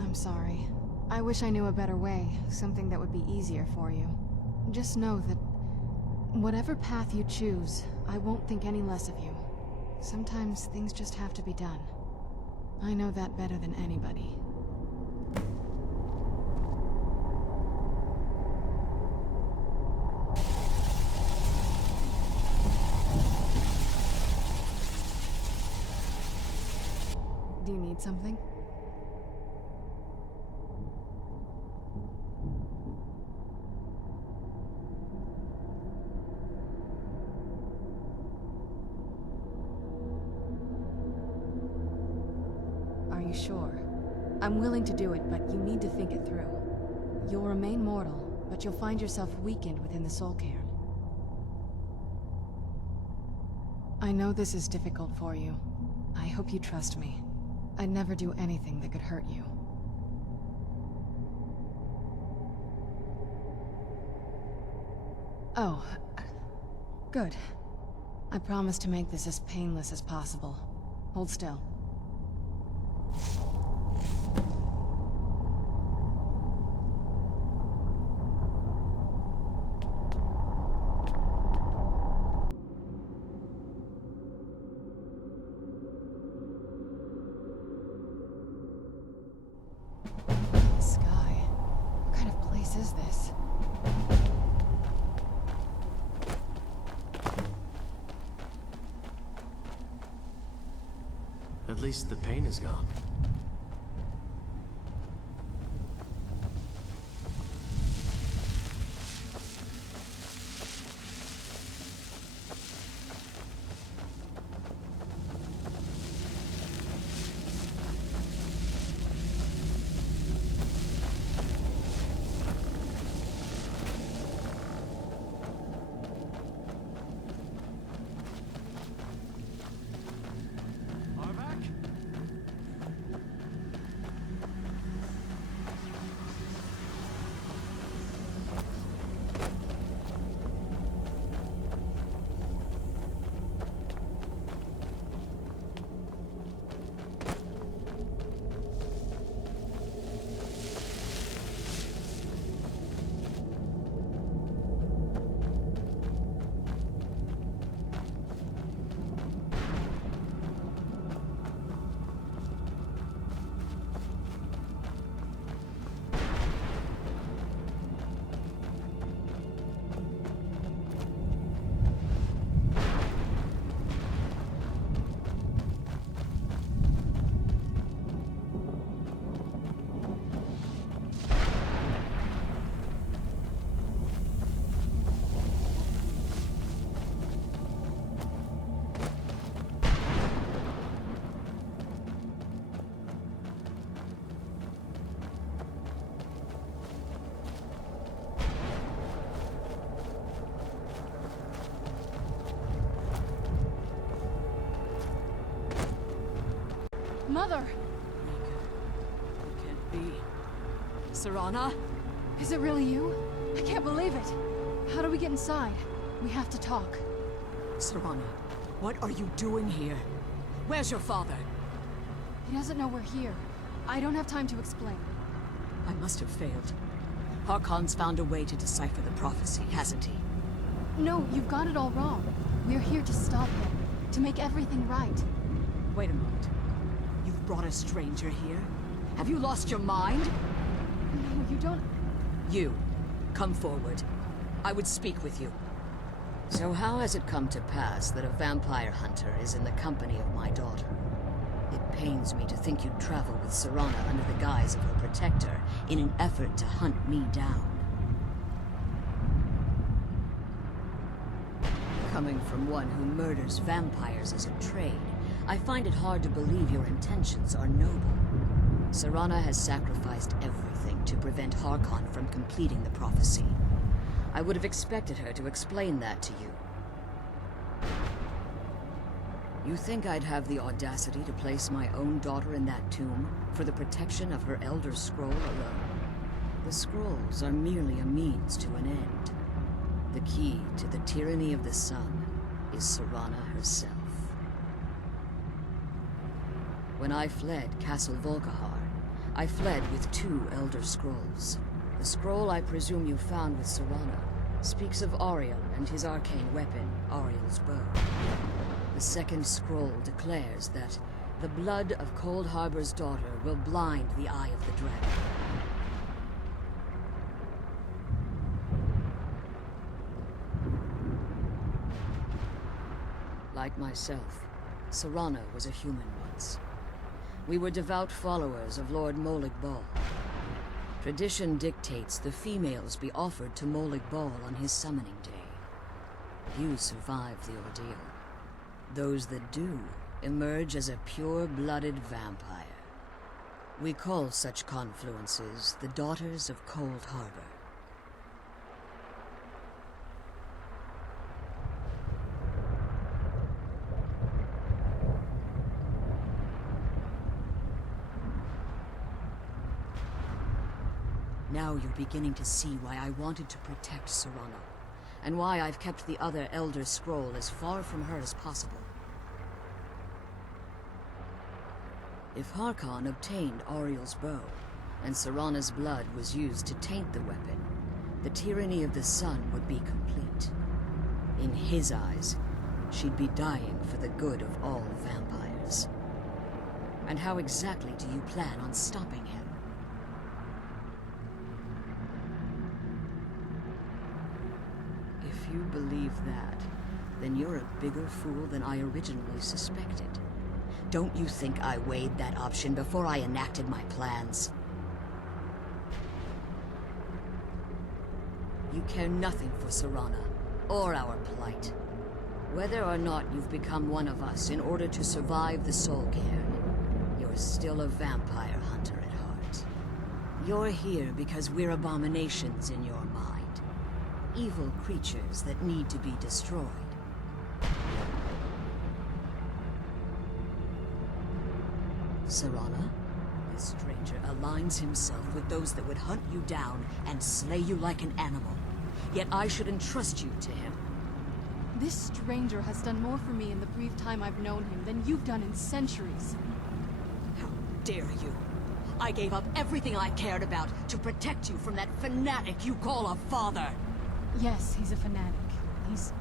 I'm sorry. I wish I knew a better way, something that would be easier for you. Just know that whatever path you choose, I won't think any less of you. Sometimes things just have to be done. I know that better than anybody. Do you need something? Are you sure? I'm willing to do it, but you need to think it through. You'll remain mortal, but you'll find yourself weakened within the soul cairn. I know this is difficult for you. I hope you trust me. I'd never do anything that could hurt you. Oh, good. I promise to make this as painless as possible. Hold still. The sky. What kind of place is this? At least the pain is gone. Mother! It can't be. Serana? Is it really you? I can't believe it. How do we get inside? We have to talk. Serana, what are you doing here? Where's your father? He doesn't know we're here. I don't have time to explain. I must have failed. Harkon's found a way to decipher the prophecy, hasn't he? No, you've got it all wrong. We're here to stop him. To make everything right. Wait a moment. You've brought a stranger here? Have you lost your mind? No, you don't... You, come forward. I would speak with you. So how has it come to pass that a vampire hunter is in the company of my daughter? It pains me to think you'd travel with Serana under the guise of her protector in an effort to hunt me down. Coming from one who murders vampires as a trade, I find it hard to believe your intentions are noble. Serana has sacrificed everything to prevent Harkon from completing the prophecy. I would have expected her to explain that to you. You think I'd have the audacity to place my own daughter in that tomb for the protection of her Elder Scroll alone? The scrolls are merely a means to an end. The key to the tyranny of the sun is Serana herself. When I fled Castle Volkihar, I fled with 2 Elder Scrolls. The scroll I presume you found with Serana speaks of Auriel and his arcane weapon, Auriel's bow. The second scroll declares that the blood of Cold Harbor's daughter will blind the eye of the dragon. Like myself, Serana was a human once. We were devout followers of Lord Molig Bal. Tradition dictates the females be offered to Molig Bal on his summoning day. You survive the ordeal. Those that do emerge as a pure-blooded vampire. We call such confluences the Daughters of Cold Harbor. Now you're beginning to see why I wanted to protect Serana, and why I've kept the other Elder Scroll as far from her as possible. If Harkon obtained Auriel's bow, and Serana's blood was used to taint the weapon, the tyranny of the sun would be complete. In his eyes, she'd be dying for the good of all vampires. And how exactly do you plan on stopping him? If you believe that, then you're a bigger fool than I originally suspected. Don't you think I weighed that option before I enacted my plans? You care nothing for Serana, or our plight. Whether or not you've become one of us in order to survive the Soul Cairn, you're still a vampire hunter at heart. You're here because we're abominations in your mind. Evil creatures that need to be destroyed. Serana, this stranger aligns himself with those that would hunt you down and slay you like an animal. Yet I should entrust you to him. This stranger has done more for me in the brief time I've known him than you've done in centuries. How dare you! I gave up everything I cared about to protect you from that fanatic you call a father! Yes, he's a fanatic. He's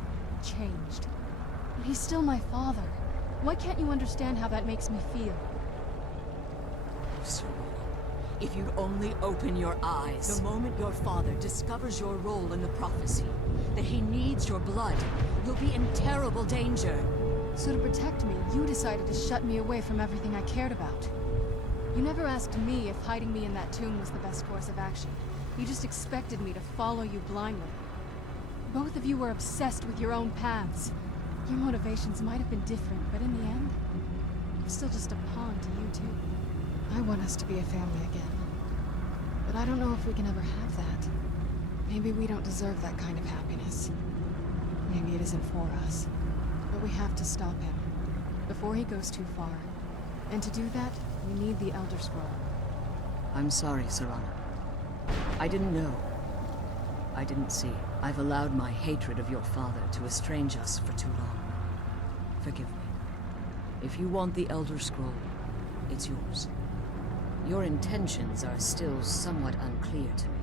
changed. But he's still my father. Why can't you understand how that makes me feel? Serana, if you'd only open your eyes. The moment your father discovers your role in the prophecy, that he needs your blood, you'll be in terrible danger. So to protect me, you decided to shut me away from everything I cared about. You never asked me if hiding me in that tomb was the best course of action. You just expected me to follow you blindly. Both of you were obsessed with your own paths. Your motivations might have been different, but in the end, I'm still just a pawn to you two. I want us to be a family again. But I don't know if we can ever have that. Maybe we don't deserve that kind of happiness. Maybe it isn't for us. But we have to stop him, before he goes too far. And to do that, we need the Elder Scroll. I'm sorry, Serana. I didn't know. I didn't see. I've allowed my hatred of your father to estrange us for too long. Forgive me. If you want the Elder Scroll, it's yours. Your intentions are still somewhat unclear to me.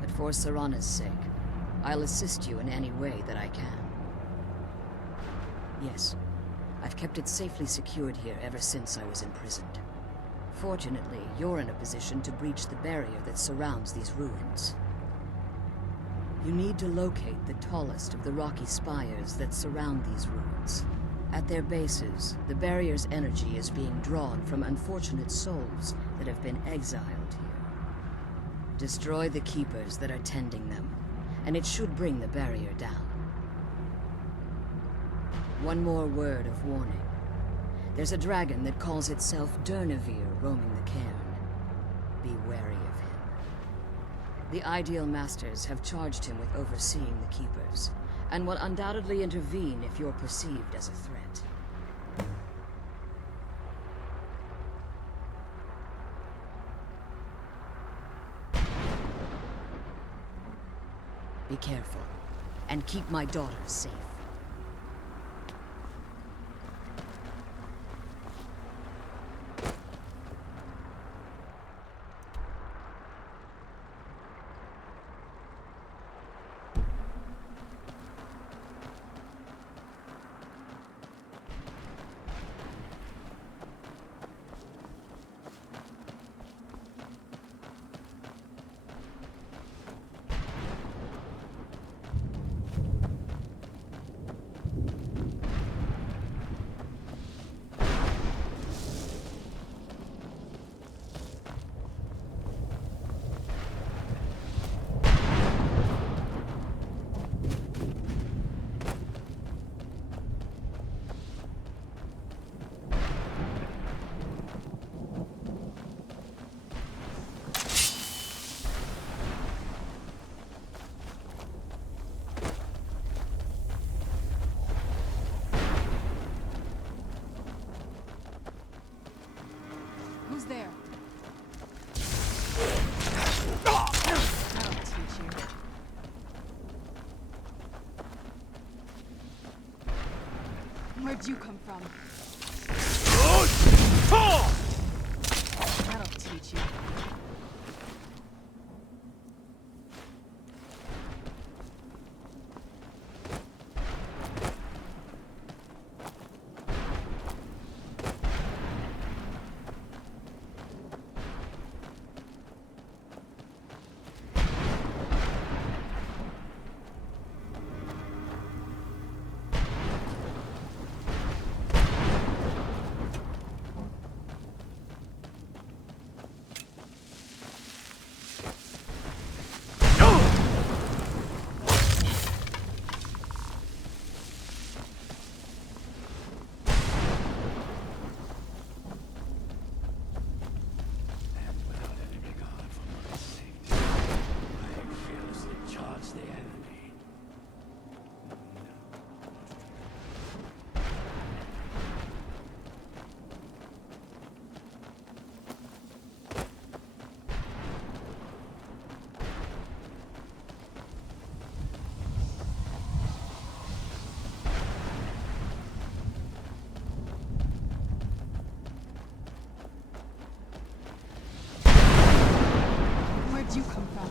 But for Serana's sake, I'll assist you in any way that I can. Yes, I've kept it safely secured here ever since I was imprisoned. Fortunately, you're in a position to breach the barrier that surrounds these ruins. You need to locate the tallest of the rocky spires that surround these ruins. At their bases, the barrier's energy is being drawn from unfortunate souls that have been exiled here. Destroy the keepers that are tending them, and it should bring the barrier down. One more word of warning. There's a dragon that calls itself Durnevere roaming the cairn. Be wary of him. The Ideal Masters have charged him with overseeing the keepers, and will undoubtedly intervene if you're perceived as a threat. Be careful, and keep my daughters safe. Where'd you come from? That'll teach you. Where'd you come from?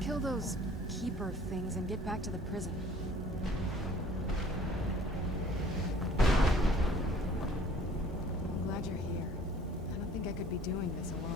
Kill those keeper things and get back to the prison. I'm glad you're here. I don't think I could be doing this alone.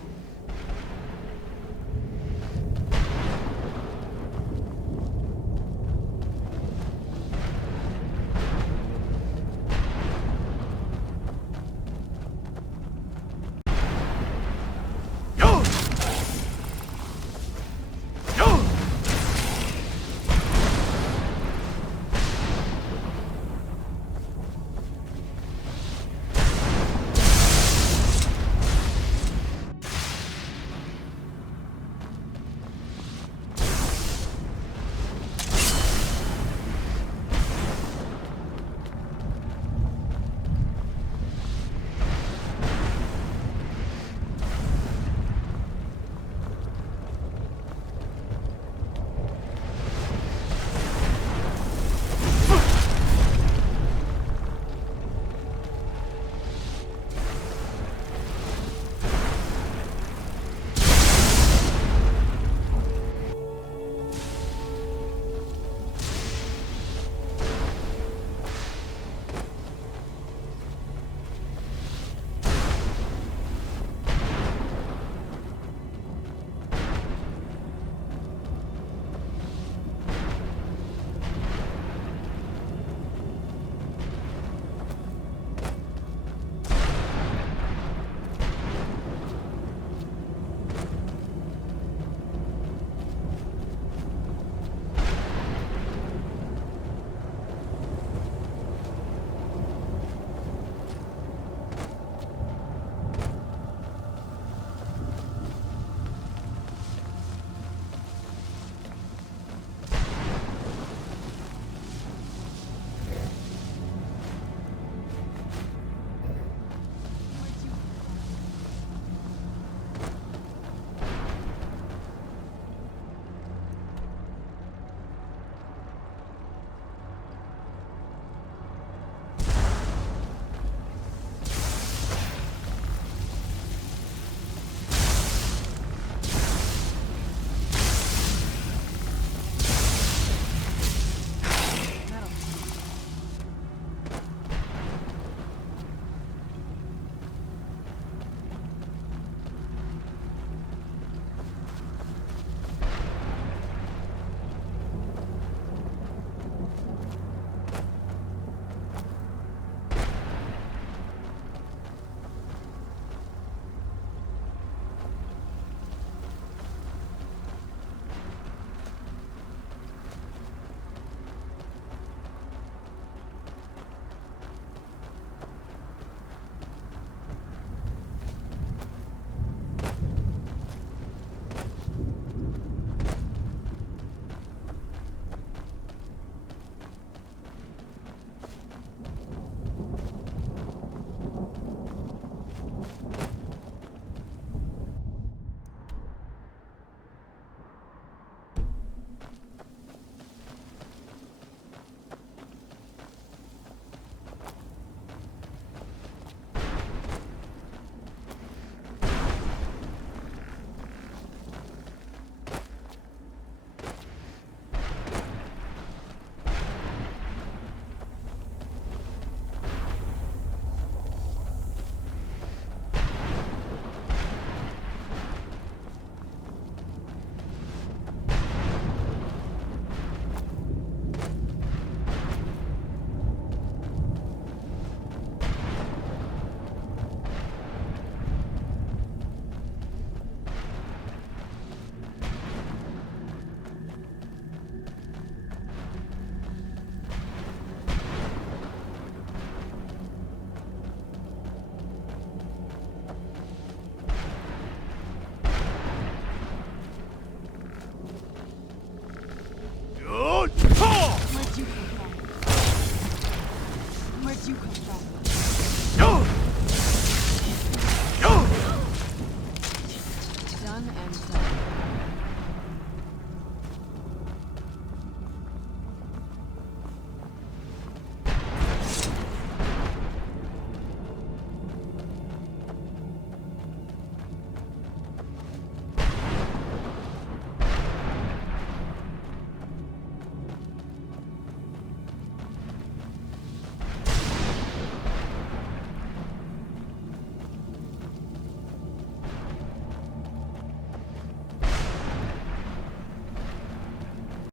and done.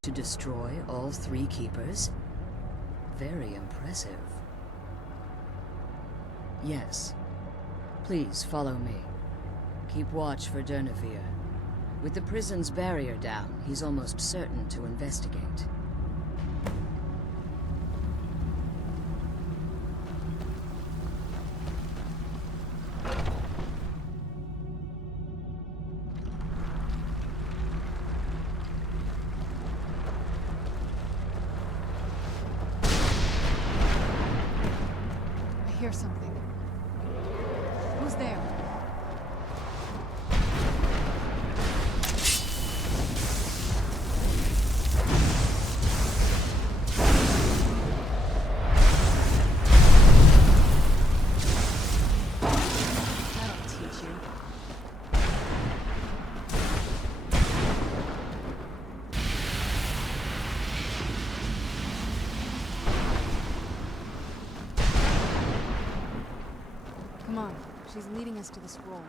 To destroy all 3 keepers? Very impressive. Yes. Please follow me. Keep watch for Durnevere. With the prison's barrier down, he's almost certain to investigate. I hear something. Who's there? That'll teach you. Come on, she's leading us to the scroll.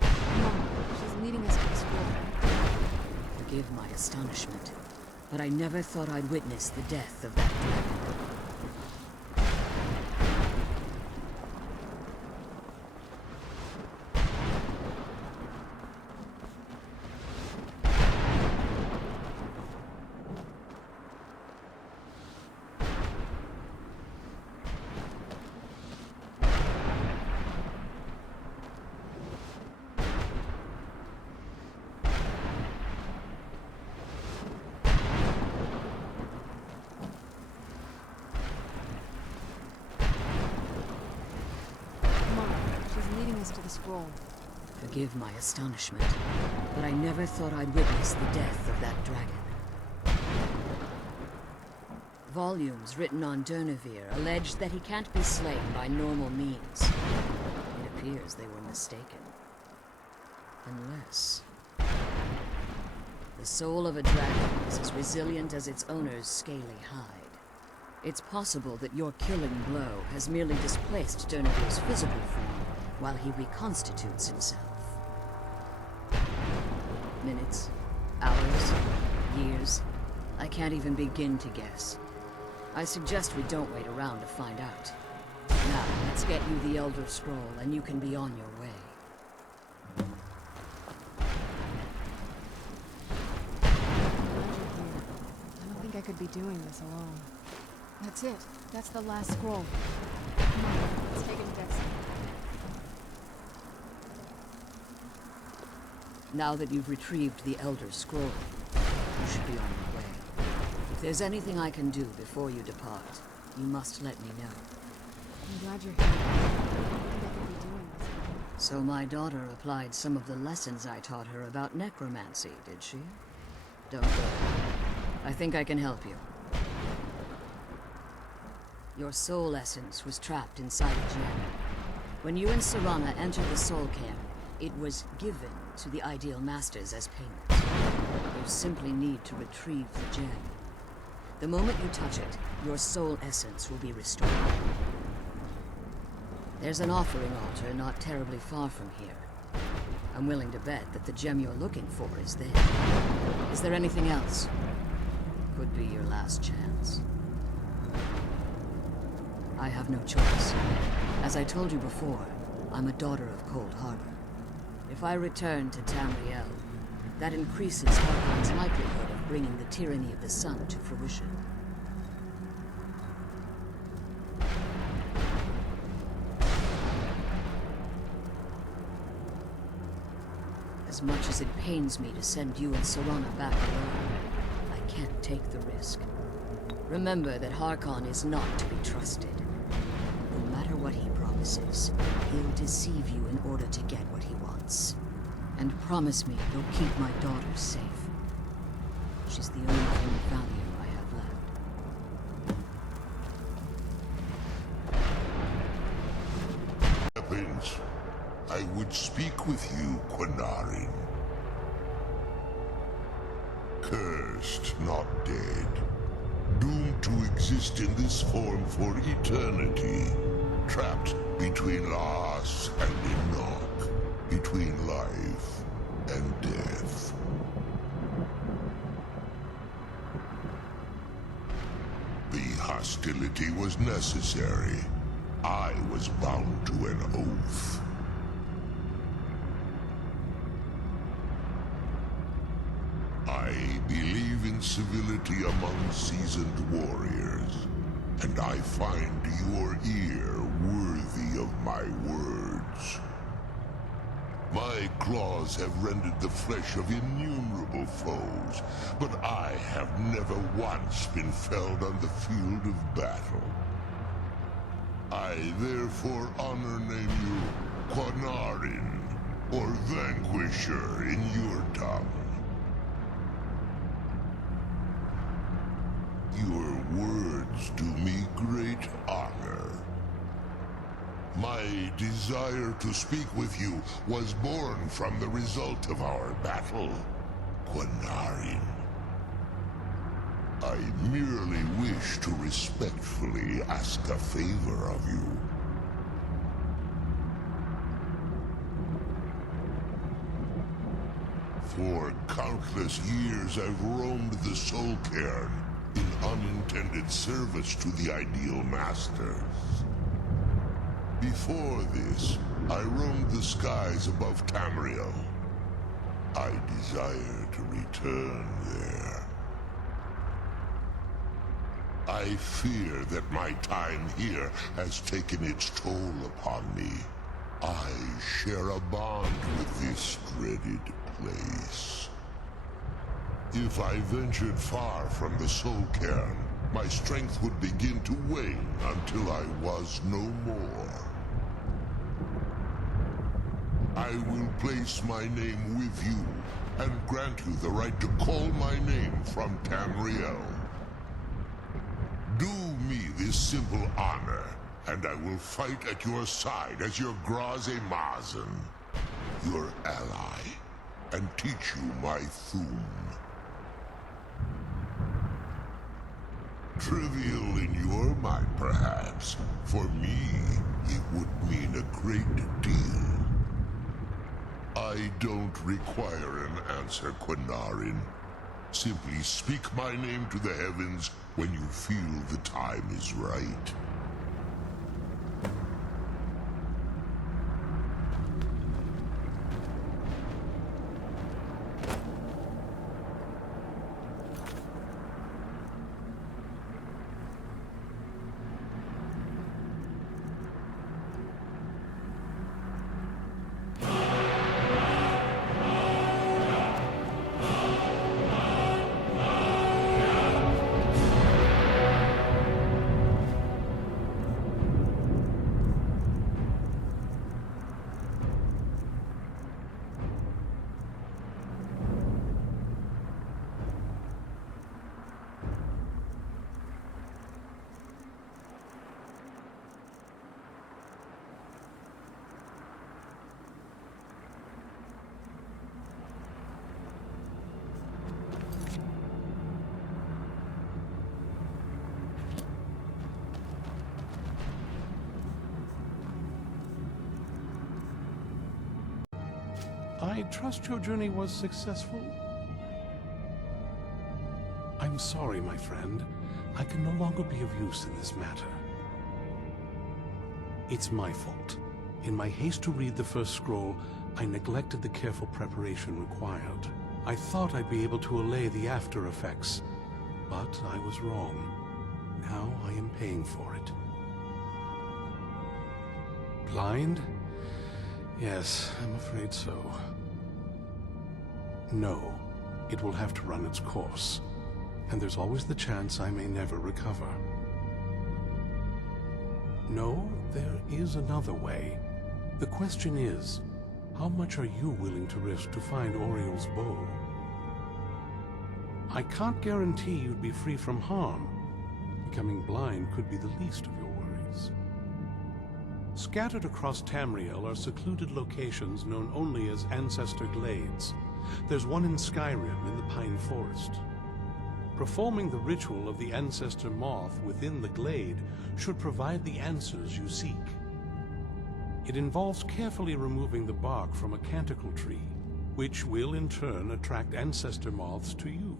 Come on, she's leading us to the scroll. Forgive my astonishment, but I never thought I'd witness the death of that dragon. Come on, she's leading us to the scroll. Forgive my astonishment, but I never thought I'd witness the death of that dragon. Volumes written on Durnevere allege that he can't be slain by normal means. It appears they were mistaken. Unless... the soul of a dragon is as resilient as its owner's scaly hide. It's possible that your killing blow has merely displaced Durnevere's physical form while he reconstitutes himself. Minutes, hours, years. I can't even begin to guess. I suggest we don't wait around to find out. Now, let's get you the Elder Scroll and you can be on your way. I don't think I could be doing this alone. That's it. That's the last scroll. Come on, let's take it to Dexter. Now that you've retrieved the Elder Scroll, you should be on your way. If there's anything I can do before you depart, you must let me know. I'm glad you're here. I don't think I could be doing this. So my daughter applied some of the lessons I taught her about necromancy, did she? Don't worry. I think I can help you. Your soul essence was trapped inside a gem. When you and Serana entered the soul camp, it was given to the Ideal Masters as payment. You simply need to retrieve the gem. The moment you touch it, your soul essence will be restored. There's an offering altar not terribly far from here. I'm willing to bet that the gem you're looking for is there. Is there anything else? Could be your last chance. I have no choice. As I told you before, I'm a daughter of Cold Harbor. If I return to Tamriel, that increases Harkon's likelihood of bringing the tyranny of the sun to fruition. As much as it pains me to send you and Serana back alone, I can't take the risk. Remember that Harkon is not to be trusted. No matter what he promises, he'll deceive you in order to get what he wants. And promise me you'll keep my daughter safe. She's the only thing of value I have left. Heavens, I would speak with you, Quinarin. Cursed, not dead. Doomed to exist in this form for eternity. Trapped between Laas and Enoch. Between life and death. The hostility was necessary. I was bound to an oath. I believe in civility among seasoned warriors, and I find your ear worthy of my words. My claws have rendered the flesh of innumerable foes, but I have never once been felled on the field of battle. I therefore honor name you Quinarin, or Vanquisher in your tongue. Your words do me great honor. My desire to speak with you was born from the result of our battle, Quinarin. I merely wish to respectfully ask a favor of you. For countless years I've roamed the Soul Cairn in unintended service to the Ideal Masters. Before this, I roamed the skies above Tamriel. I desire to return there. I fear that my time here has taken its toll upon me. I share a bond with this dreaded place. If I ventured far from the Soul Cairn, my strength would begin to wane until I was no more. I will place my name with you, and grant you the right to call my name from Tamriel. Do me this simple honor, and I will fight at your side as your Graze Mazen, your ally, and teach you my Thum. Trivial in your mind, perhaps. For me, it would mean a great deal. I don't require an answer, Quinarin. Simply speak my name to the heavens when you feel the time is right. I trust your journey was successful? I'm sorry, my friend. I can no longer be of use in this matter. It's my fault. In my haste to read the first scroll, I neglected the careful preparation required. I thought I'd be able to allay the after effects, but I was wrong. Now I am paying for it. Blind? Yes, I'm afraid so. No, it will have to run its course. and there's always the chance I may never recover. No, there is another way. The question is, how much are you willing to risk to find Oriel's bow? I can't guarantee you'd be free from harm. Becoming blind could be the least of your worries. Scattered across Tamriel are secluded locations known only as Ancestor Glades. There's one in Skyrim in the Pine Forest. Performing the ritual of the Ancestor Moth within the glade should provide the answers you seek. It involves carefully removing the bark from a canticle tree, which will in turn attract Ancestor Moths to you.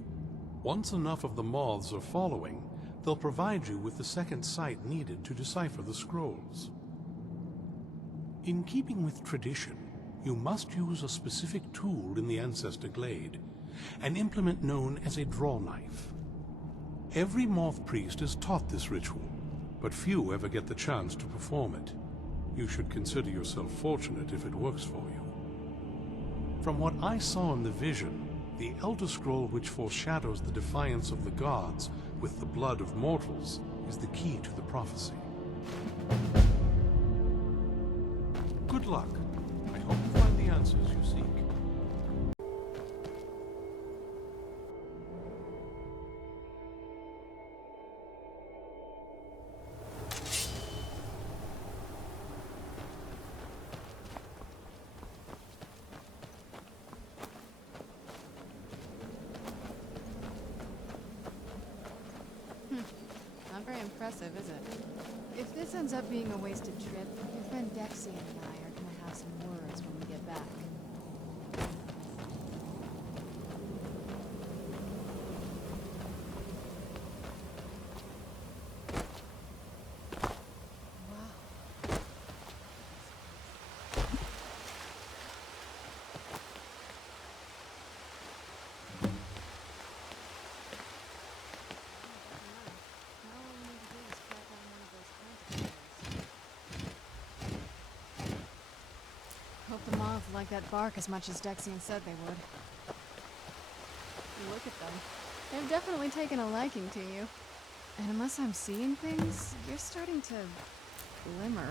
Once enough of the moths are following, they'll provide you with the second sight needed to decipher the scrolls. In keeping with tradition, you must use a specific tool in the Ancestor Glade, an implement known as a draw knife. Every moth priest is taught this ritual, but few ever get the chance to perform it. You should consider yourself fortunate if it works for you. From what I saw in the vision, the Elder Scroll which foreshadows the defiance of the gods with the blood of mortals is the key to the prophecy. Good luck. I hope you find the answers you seek. Not very impressive, is it? If this ends up being a wasted trip, your friend Dexian and I are gonna have some words when we get back. Hope the moths like that bark as much as Dexian said they would. Look at them. They've definitely taken a liking to you. And unless I'm seeing things, you're starting to glimmer.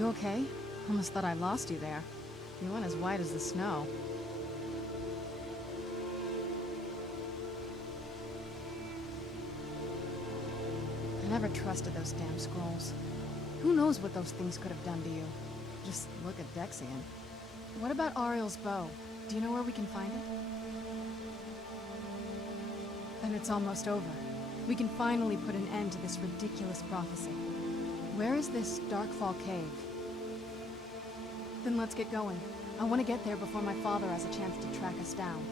You okay? Almost thought I lost you there. You went as white as the snow. I never trusted those damn scrolls. Who knows what those things could have done to you? Just look at Dexian. What about Ariel's bow? Do you know where we can find it? Then it's almost over. We can finally put an end to this ridiculous prophecy. Where is this Darkfall cave? Then let's get going. I want to get there before my father has a chance to track us down.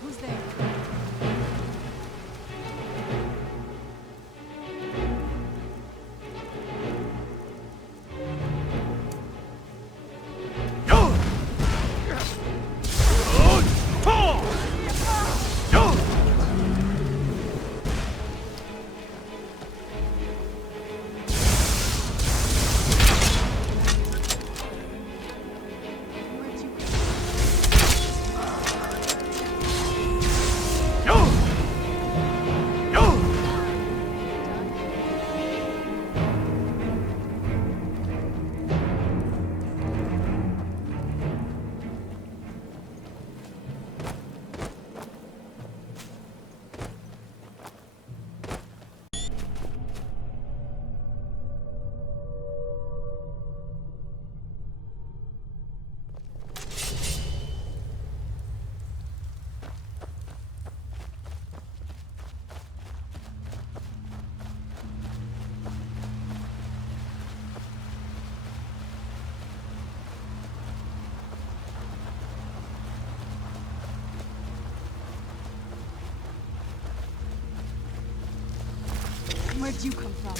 Who's there? Where'd you come from?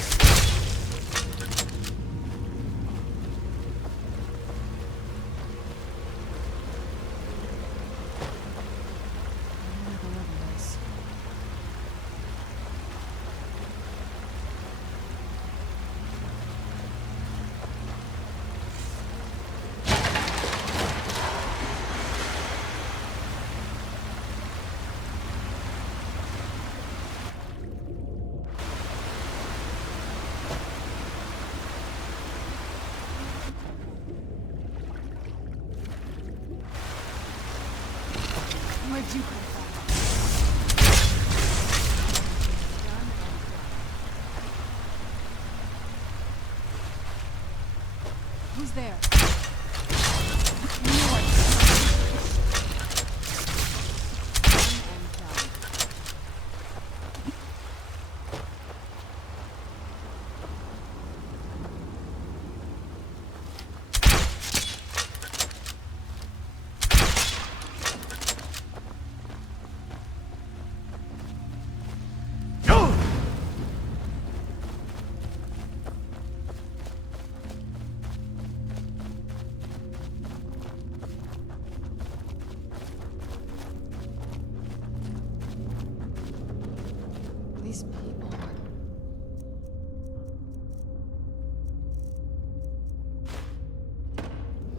Where'd you come from? Who's there? These people.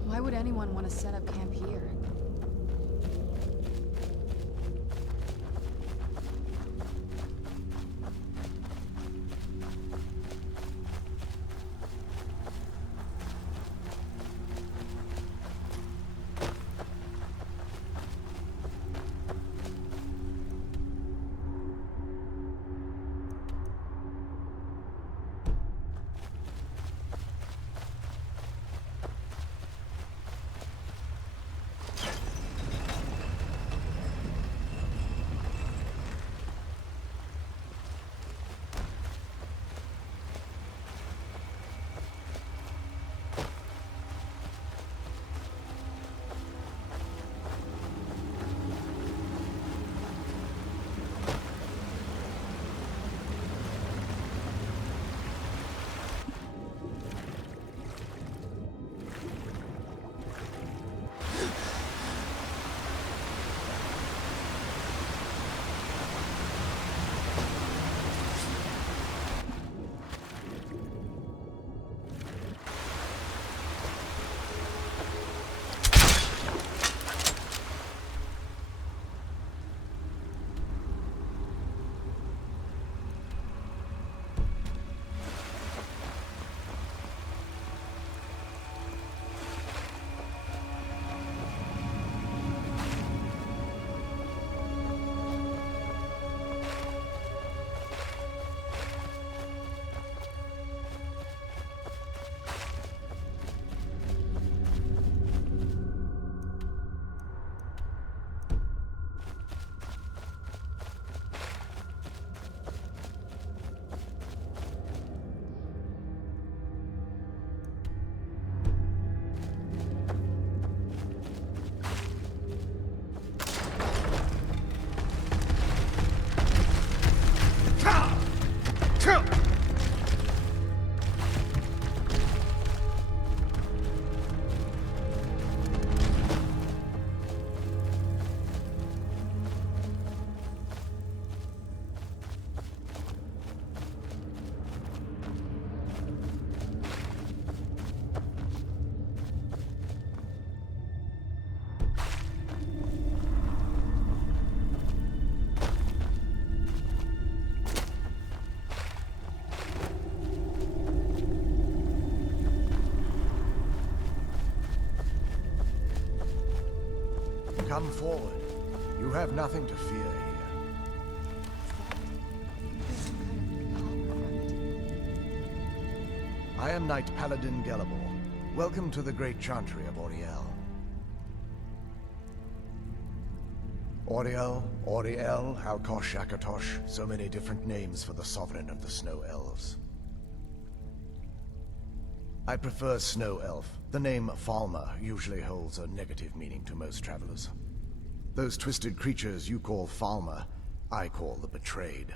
Why would anyone want to set up camp here? Come forward. You have nothing to fear here. I am Knight Paladin Gelabor. Welcome to the Great Chantry of Auriel. Auriel, Alkosh, Akatosh, so many different names for the Sovereign of the Snow Elves. I prefer Snow Elf. The name Falmer usually holds a negative meaning to most travelers. Those twisted creatures you call Falmer, I call the Betrayed.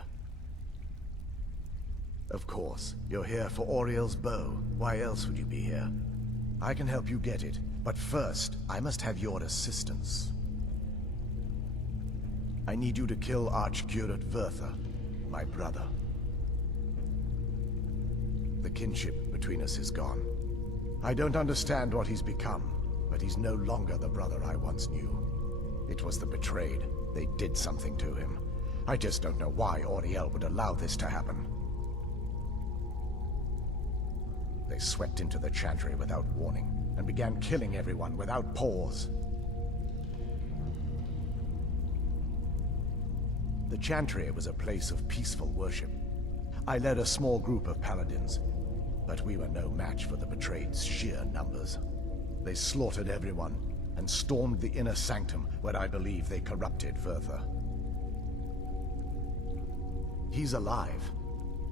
Of course, you're here for Auriel's bow. Why else would you be here? I can help you get it, but first, I must have your assistance. I need you to kill Archcurate Vertha, my brother. The kinship between us is gone. I don't understand what he's become, but he's no longer the brother I once knew. It was the Betrayed. They did something to him. I just don't know why Auriel would allow this to happen. They swept into the Chantry without warning, and began killing everyone without pause. The Chantry was a place of peaceful worship. I led a small group of paladins, but we were no match for the Betrayed's sheer numbers. They slaughtered everyone, and stormed the inner sanctum where I believe they corrupted Vertha. He's alive.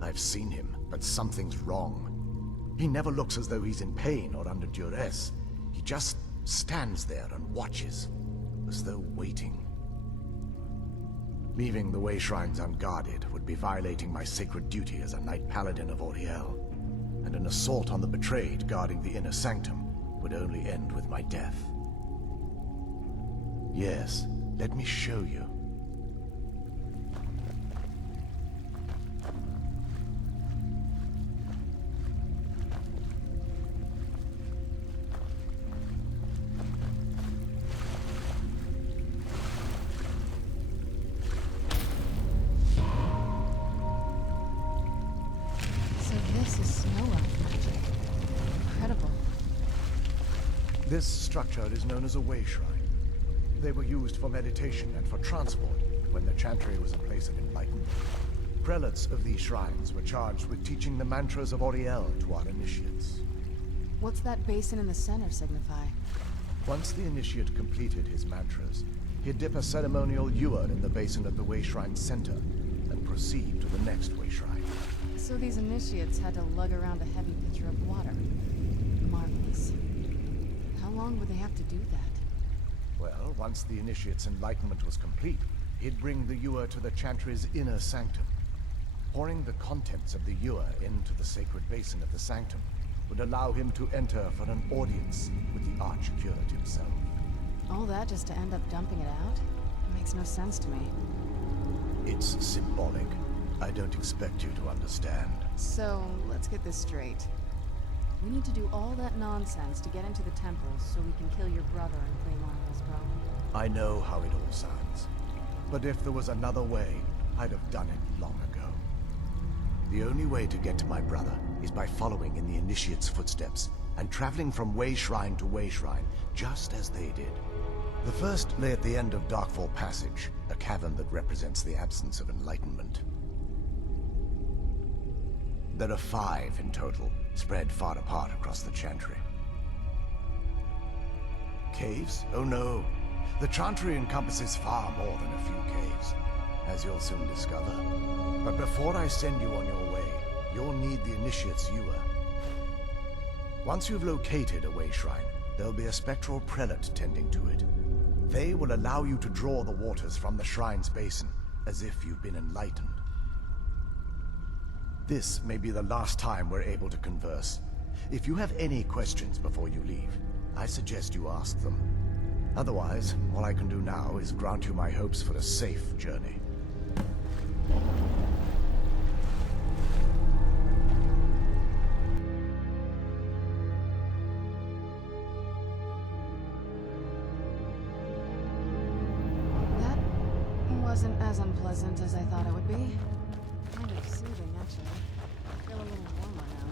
I've seen him, but something's wrong. He never looks as though he's in pain or under duress. He just stands there and watches, as though waiting. Leaving the Way Shrines unguarded would be violating my sacred duty as a Knight Paladin of Auriel, and an assault on the Betrayed guarding the inner sanctum would only end with my death. Yes, let me show you. So this is snow elf magic. Incredible. This structure is known as a Way Shrine. They were used for meditation and for transport when the Chantry was a place of enlightenment. Prelates of these shrines were charged with teaching the mantras of Auriel to our initiates. What's that basin in the center signify? Once the initiate completed his mantras, he'd dip a ceremonial ewer in the basin at the Way Shrine center and proceed to the next Way Shrine. So these initiates had to lug around a heavy pitcher of water. Marvelous. How long would they have to do that? Well, once the initiate's enlightenment was complete, he'd bring the ewer to the Chantry's inner sanctum. Pouring the contents of the ewer into the sacred basin of the sanctum would allow him to enter for an audience with the Archcurate himself. All that just to end up dumping it out? It makes no sense to me. It's symbolic. I don't expect you to understand. So, let's get this straight. We need to do all that nonsense to get into the temple so we can kill your brother and claim Auriel's bow. I know how it all sounds. But if there was another way, I'd have done it long ago. The only way to get to my brother is by following in the Initiate's footsteps and traveling from Way Shrine to Way Shrine, just as they did. The first lay at the end of Darkfall Passage, a cavern that represents the absence of enlightenment. There are 5 in total, spread far apart across the Chantry. Caves? Oh no. The Chantry encompasses far more than a few caves, as you'll soon discover. But before I send you on your way, you'll need the Initiate's ewer. Once you've located a Way Shrine, there'll be a spectral prelate tending to it. They will allow you to draw the waters from the shrine's basin, as if you've been enlightened. This may be the last time we're able to converse. If you have any questions before you leave, I suggest you ask them. Otherwise, all I can do now is grant you my hopes for a safe journey. That wasn't as unpleasant as I thought it would be. Kind of soothing, actually. I feel a little warmer now.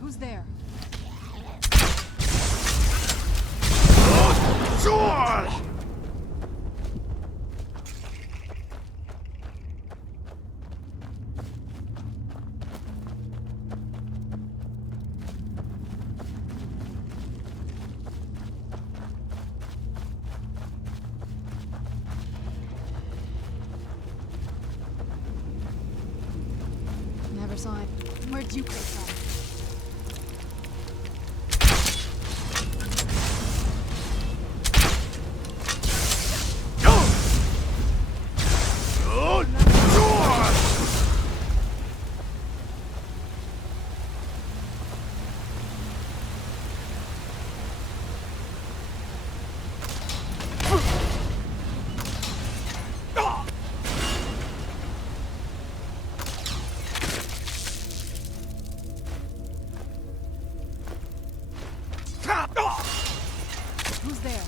Who's there? Never saw it. Where'd you come from? Who's there?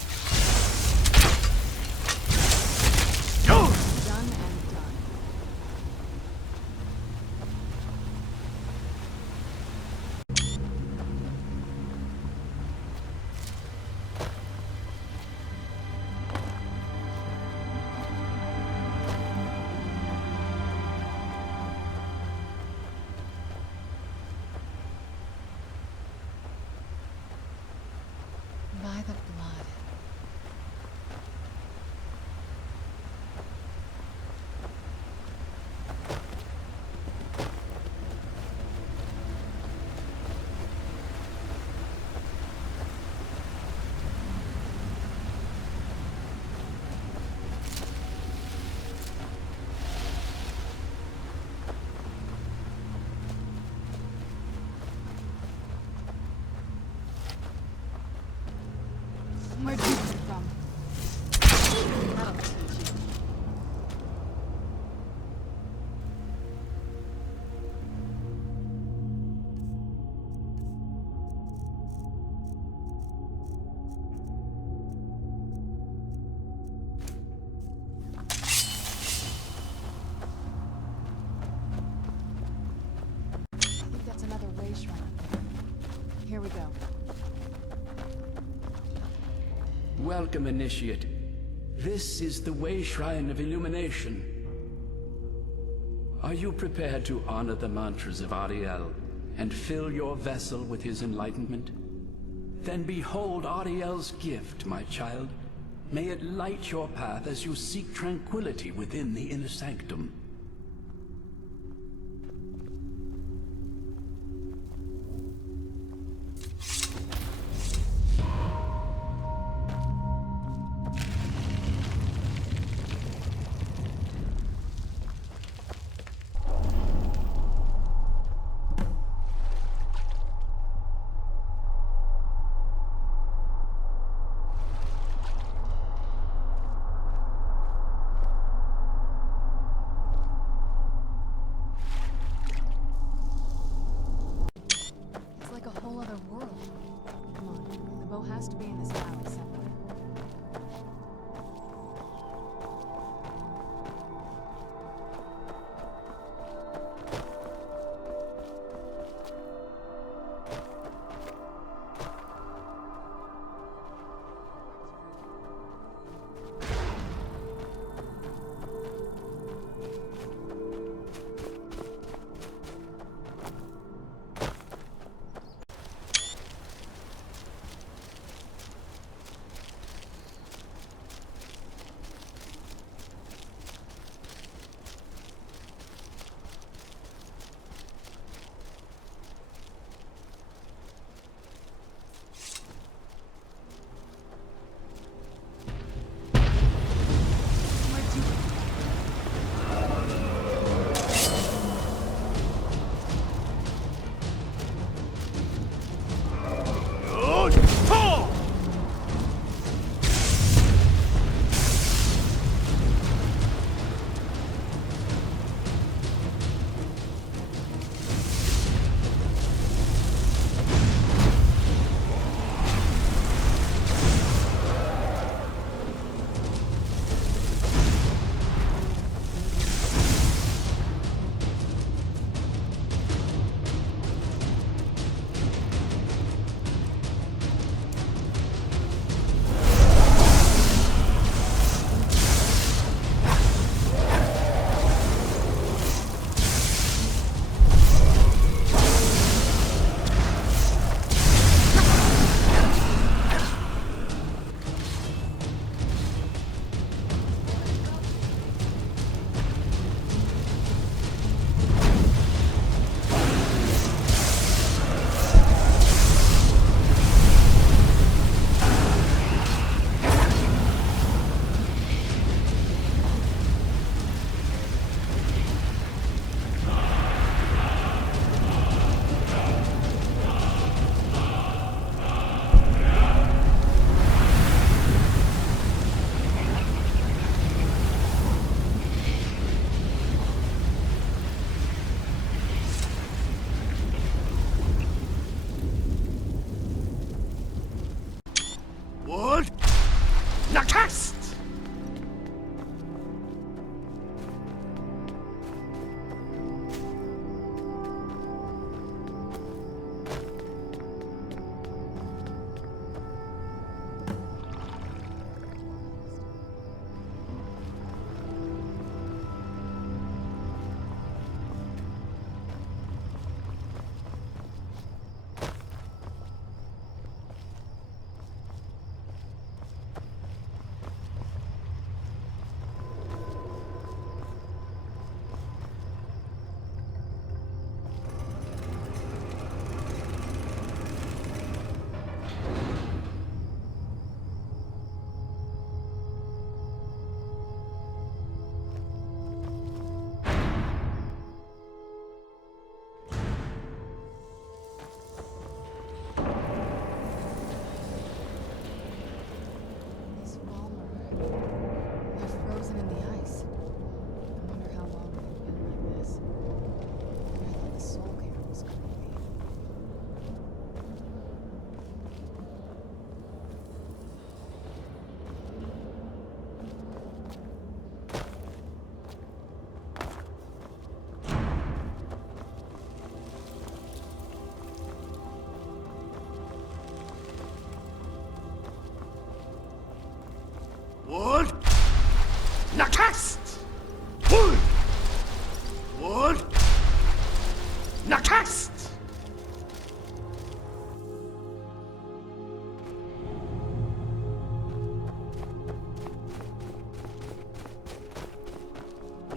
Done and done. By the blood. Where'd you come from? That'll teach you. I think that's another way shrine. Here we go. Welcome, Initiate. This is the Way Shrine of Illumination. Are you prepared to honor the mantras of Ariel and fill your vessel with his enlightenment? Then behold Ariel's gift, my child. May it light your path as you seek tranquility within the inner sanctum.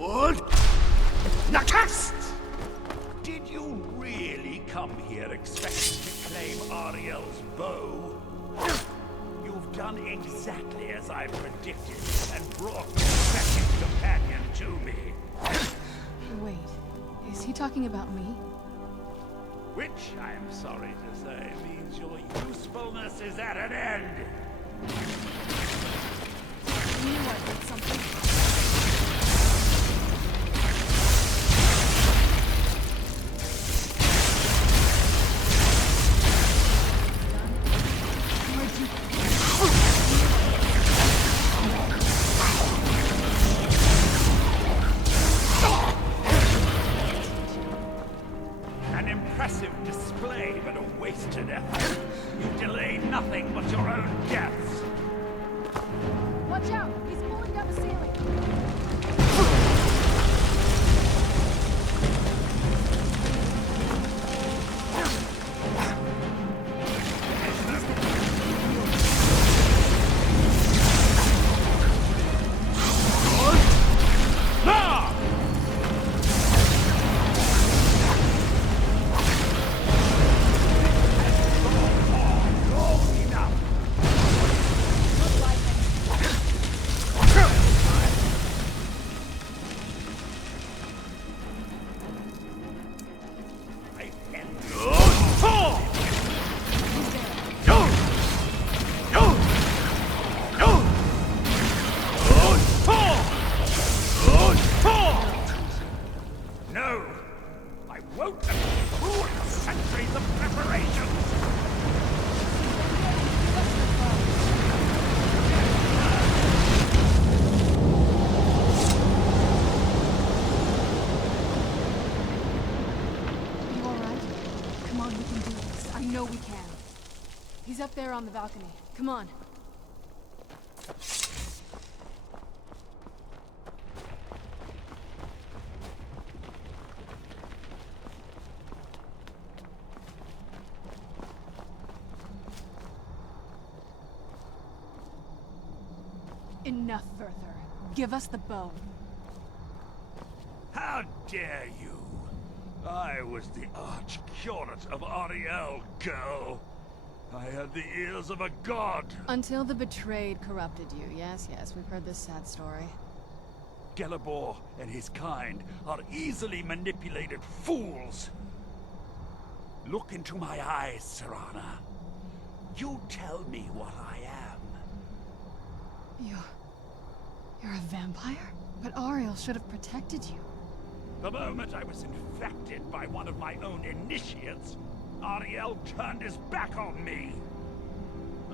Dawngaurd! Nakast! Did you really come here expecting to claim Ariel's bow? You've done exactly as I predicted and brought the second companion to me. Wait, is he talking about me? Which, I'm sorry to say, means your usefulness is at an end. You knew I did something. An impressive display, but a wasted effort. You delayed nothing but your own deaths. Watch out! He's pulling down the ceiling! No! I won't ruin centuries of preparations! You alright? Come on, we can do this. I know we can. He's up there on the balcony. Come on. Enough, Werther. Give us the bow. How dare you! I was the arch-curate of Ariel, girl. I had the ears of a god. Until the betrayed corrupted you. Yes, we've heard this sad story. Gelibor and his kind are easily manipulated fools. Look into my eyes, Serana. You tell me what I am. You're a vampire? But Ariel should have protected you. The moment I was infected by one of my own initiates, Ariel turned his back on me.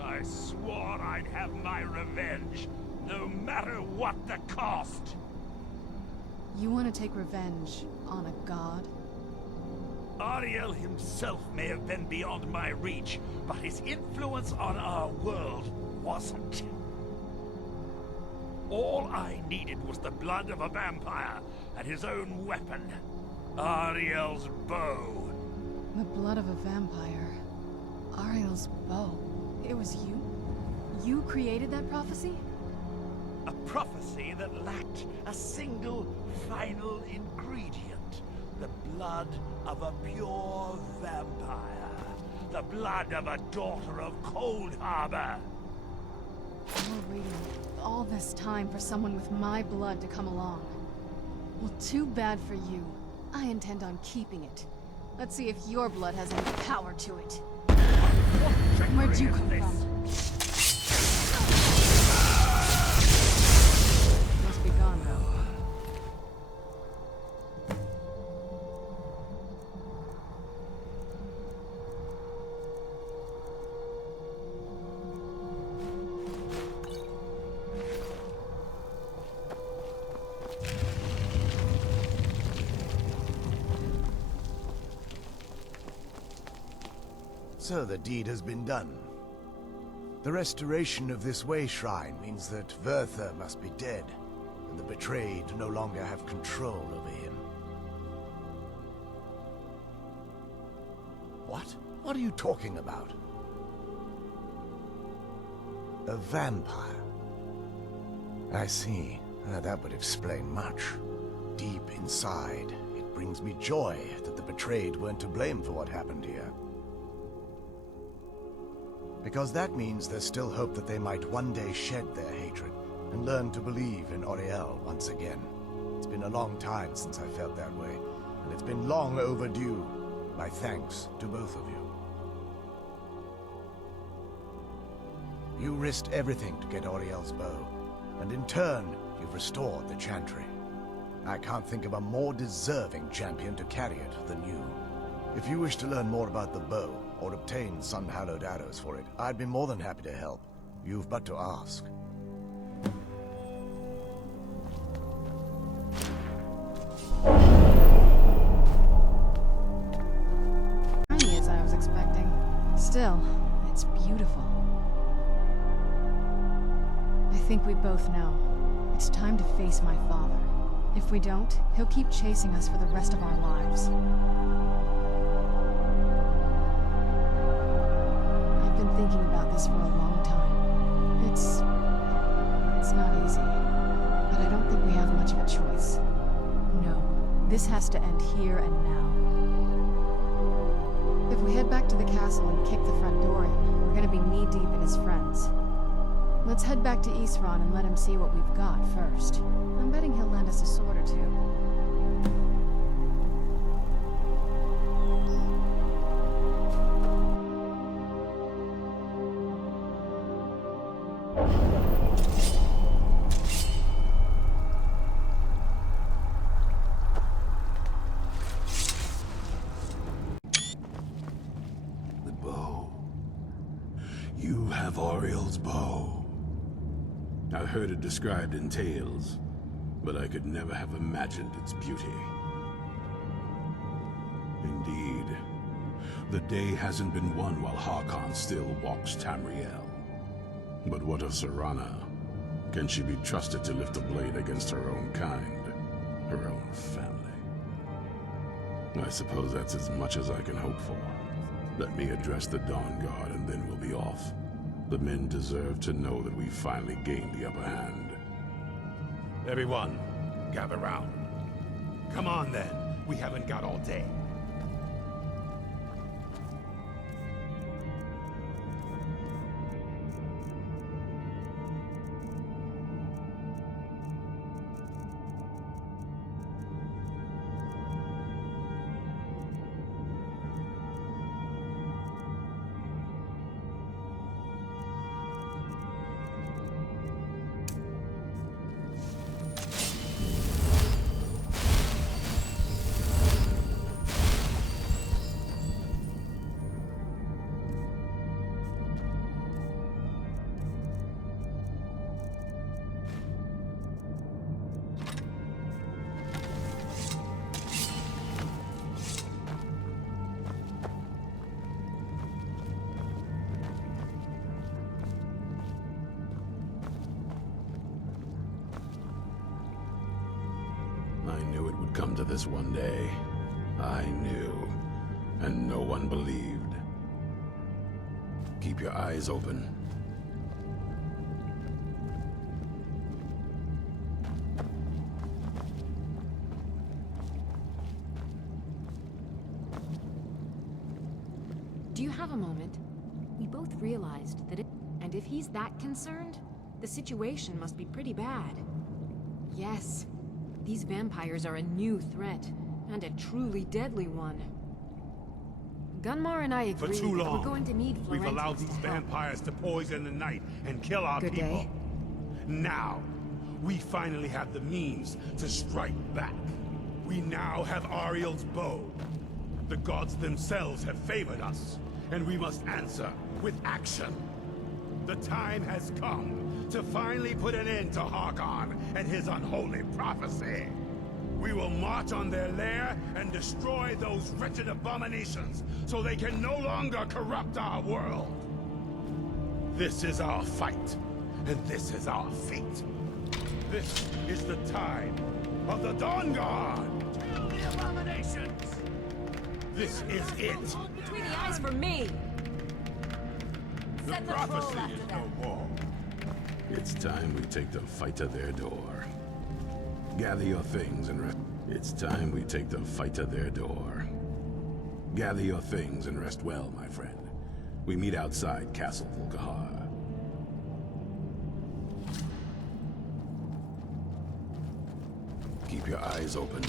I swore I'd have my revenge, no matter what the cost. You want to take revenge on a god? Ariel himself may have been beyond my reach, but his influence on our world wasn't. All I needed was the blood of a vampire and his own weapon, Ariel's bow. The blood of a vampire. Ariel's bow. It was you? You created that prophecy? A prophecy that lacked a single final ingredient. The blood of a pure vampire. The blood of a daughter of Cold Harbor. You're waiting all this time for someone with my blood to come along. Well, too bad for you. I intend on keeping it. Let's see if your blood has any power to it. Where'd you come from? Must be gone now. So the deed has been done. The restoration of this way shrine means that Werther must be dead, and the betrayed no longer have control over him. What? What are you talking about? A vampire. I see. That would explain much. deep inside, it brings me joy that the betrayed weren't to blame for what happened here. Because that means there's still hope that they might one day shed their hatred and learn to believe in Auriel once again. It's been a long time since I felt that way, and it's been long overdue. My thanks to both of you. You risked everything to get Auriel's bow, and in turn, you've restored the Chantry. I can't think of a more deserving champion to carry it than you. If you wish to learn more about the bow, or obtain sun-hallowed arrows for it, I'd be more than happy to help. You've but to ask. Tiny as I was expecting. Still, it's beautiful. I think we both know. It's time to face my father. If we don't, he'll keep chasing us for the rest of our lives. I've been thinking about this for a long time. It's not easy, but I don't think we have much of a choice. No, this has to end here and now. If we head back to the castle and kick the front door in, we're gonna be knee-deep in his friends. Let's head back to Isran and let him see what we've got first. I'm betting he'll lend us a sword or two. The bow. You have Auriel's bow. I heard it described in tales, but I could never have imagined its beauty. Indeed, the day hasn't been won while Harkon still walks Tamriel. But what of Serana? Can she be trusted to lift a blade against her own kind, her own family? I suppose that's as much as I can hope for. Let me address the Dawngaurd and then we'll be off. The men deserve to know that we finally gained the upper hand. Everyone, gather round. Come on then, we haven't got all day. I knew it would come to this one day. I knew, and no one believed. Keep your eyes open. Do you have a moment? We both realized that and if he's that concerned, the situation must be pretty bad. Yes, these vampires are a new threat, and a truly deadly one. Gunmar and I agree For too that long, we're going to need we've Florentius allowed these to help. vampires to poison the night and kill our Good people. day. Now, we finally have the means to strike back. We now have Auriel's bow. The gods themselves have favored us, and we must answer with action. The time has come to finally put an end to Harkon and his unholy prophecy. We will march on their lair and destroy those wretched abominations so they can no longer corrupt our world. This is our fight, and this is our fate. This is the time of the Dawngaurd! Kill the abominations! This is it! Between the eyes for me! The Send the prophecy troll after is them. no more. It's time we take the fight to their door. Gather your things and rest. It's time we take the fight to their door. Gather your things and rest well, my friend. We meet outside Castle Volkihar. Keep your eyes open.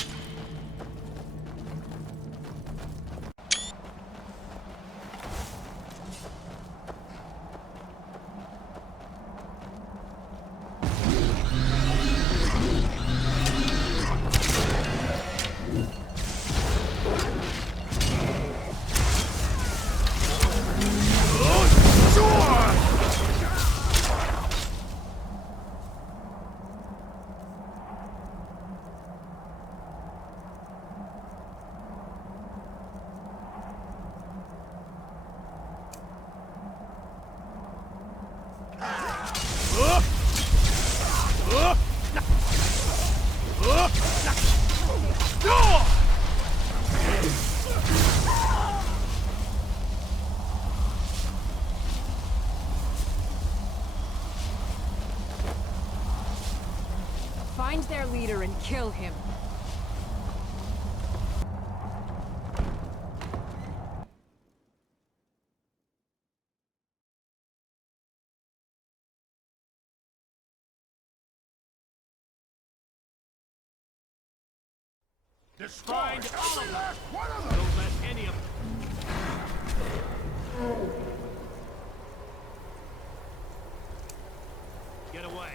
Find their leader and kill him. Find all of them! Don't let any of them... Get away.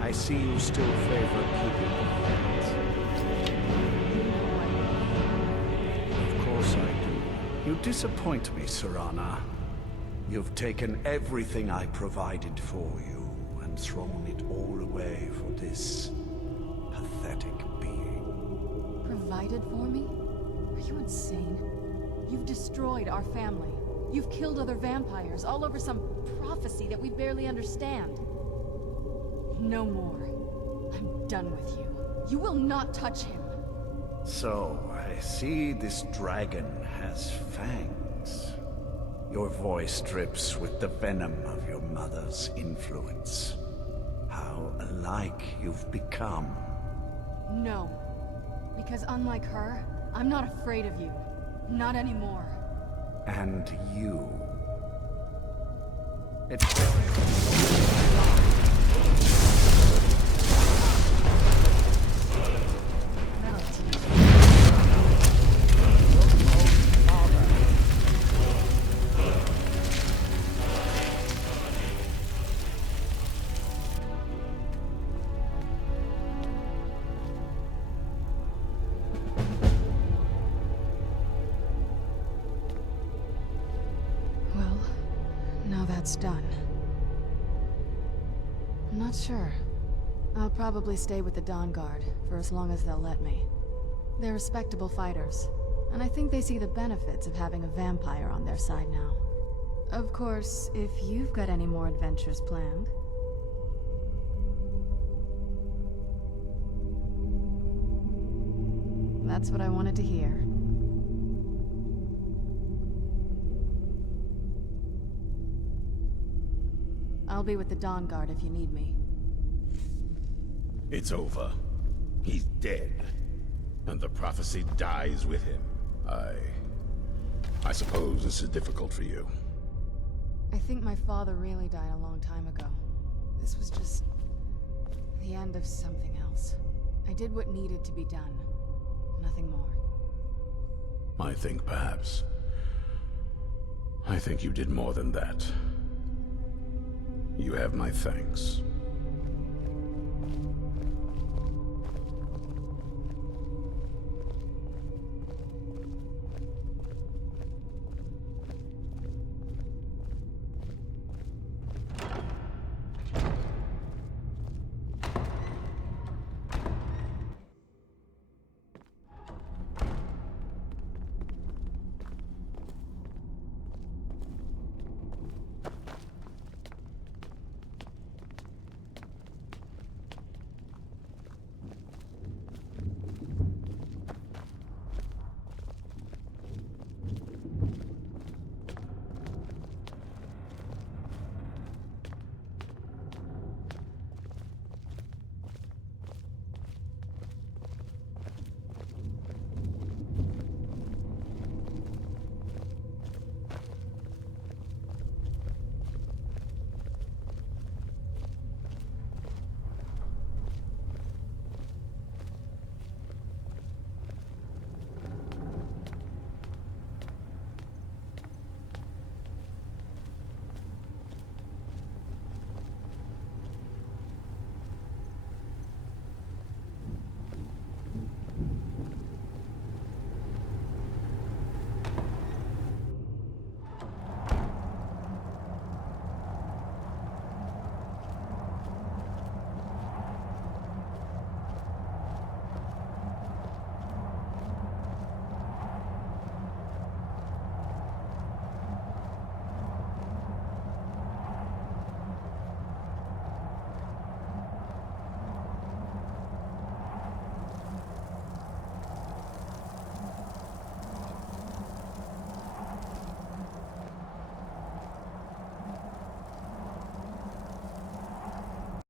I see you still favor keeping quiet. Of course I do. You disappoint me, Serana. You've taken everything I provided for you and thrown it all away for this pathetic being. Provided for me? Are you insane? You've destroyed our family. You've killed other vampires, all over some prophecy that we barely understand. No more. I'm done with you. You will not touch him. So, I see this dragon has fangs. Your voice drips with the venom of your mother's influence. How alike you've become. No. Because unlike her, I'm not afraid of you. Not anymore. And you. Well, now that's done. I'm not sure. I'll probably stay with the Dawngaurd for as long as they'll let me. They're respectable fighters, and I think they see the benefits of having a vampire on their side now. Of course, if you've got any more adventures planned. That's what I wanted to hear. I'll be with the Dawngaurd if you need me. It's over. He's dead. And the prophecy dies with him. I suppose this is difficult for you. I think my father really died a long time ago. This was just the end of something else. I did what needed to be done. Nothing more. I think perhaps... I think you did more than that. You have my thanks.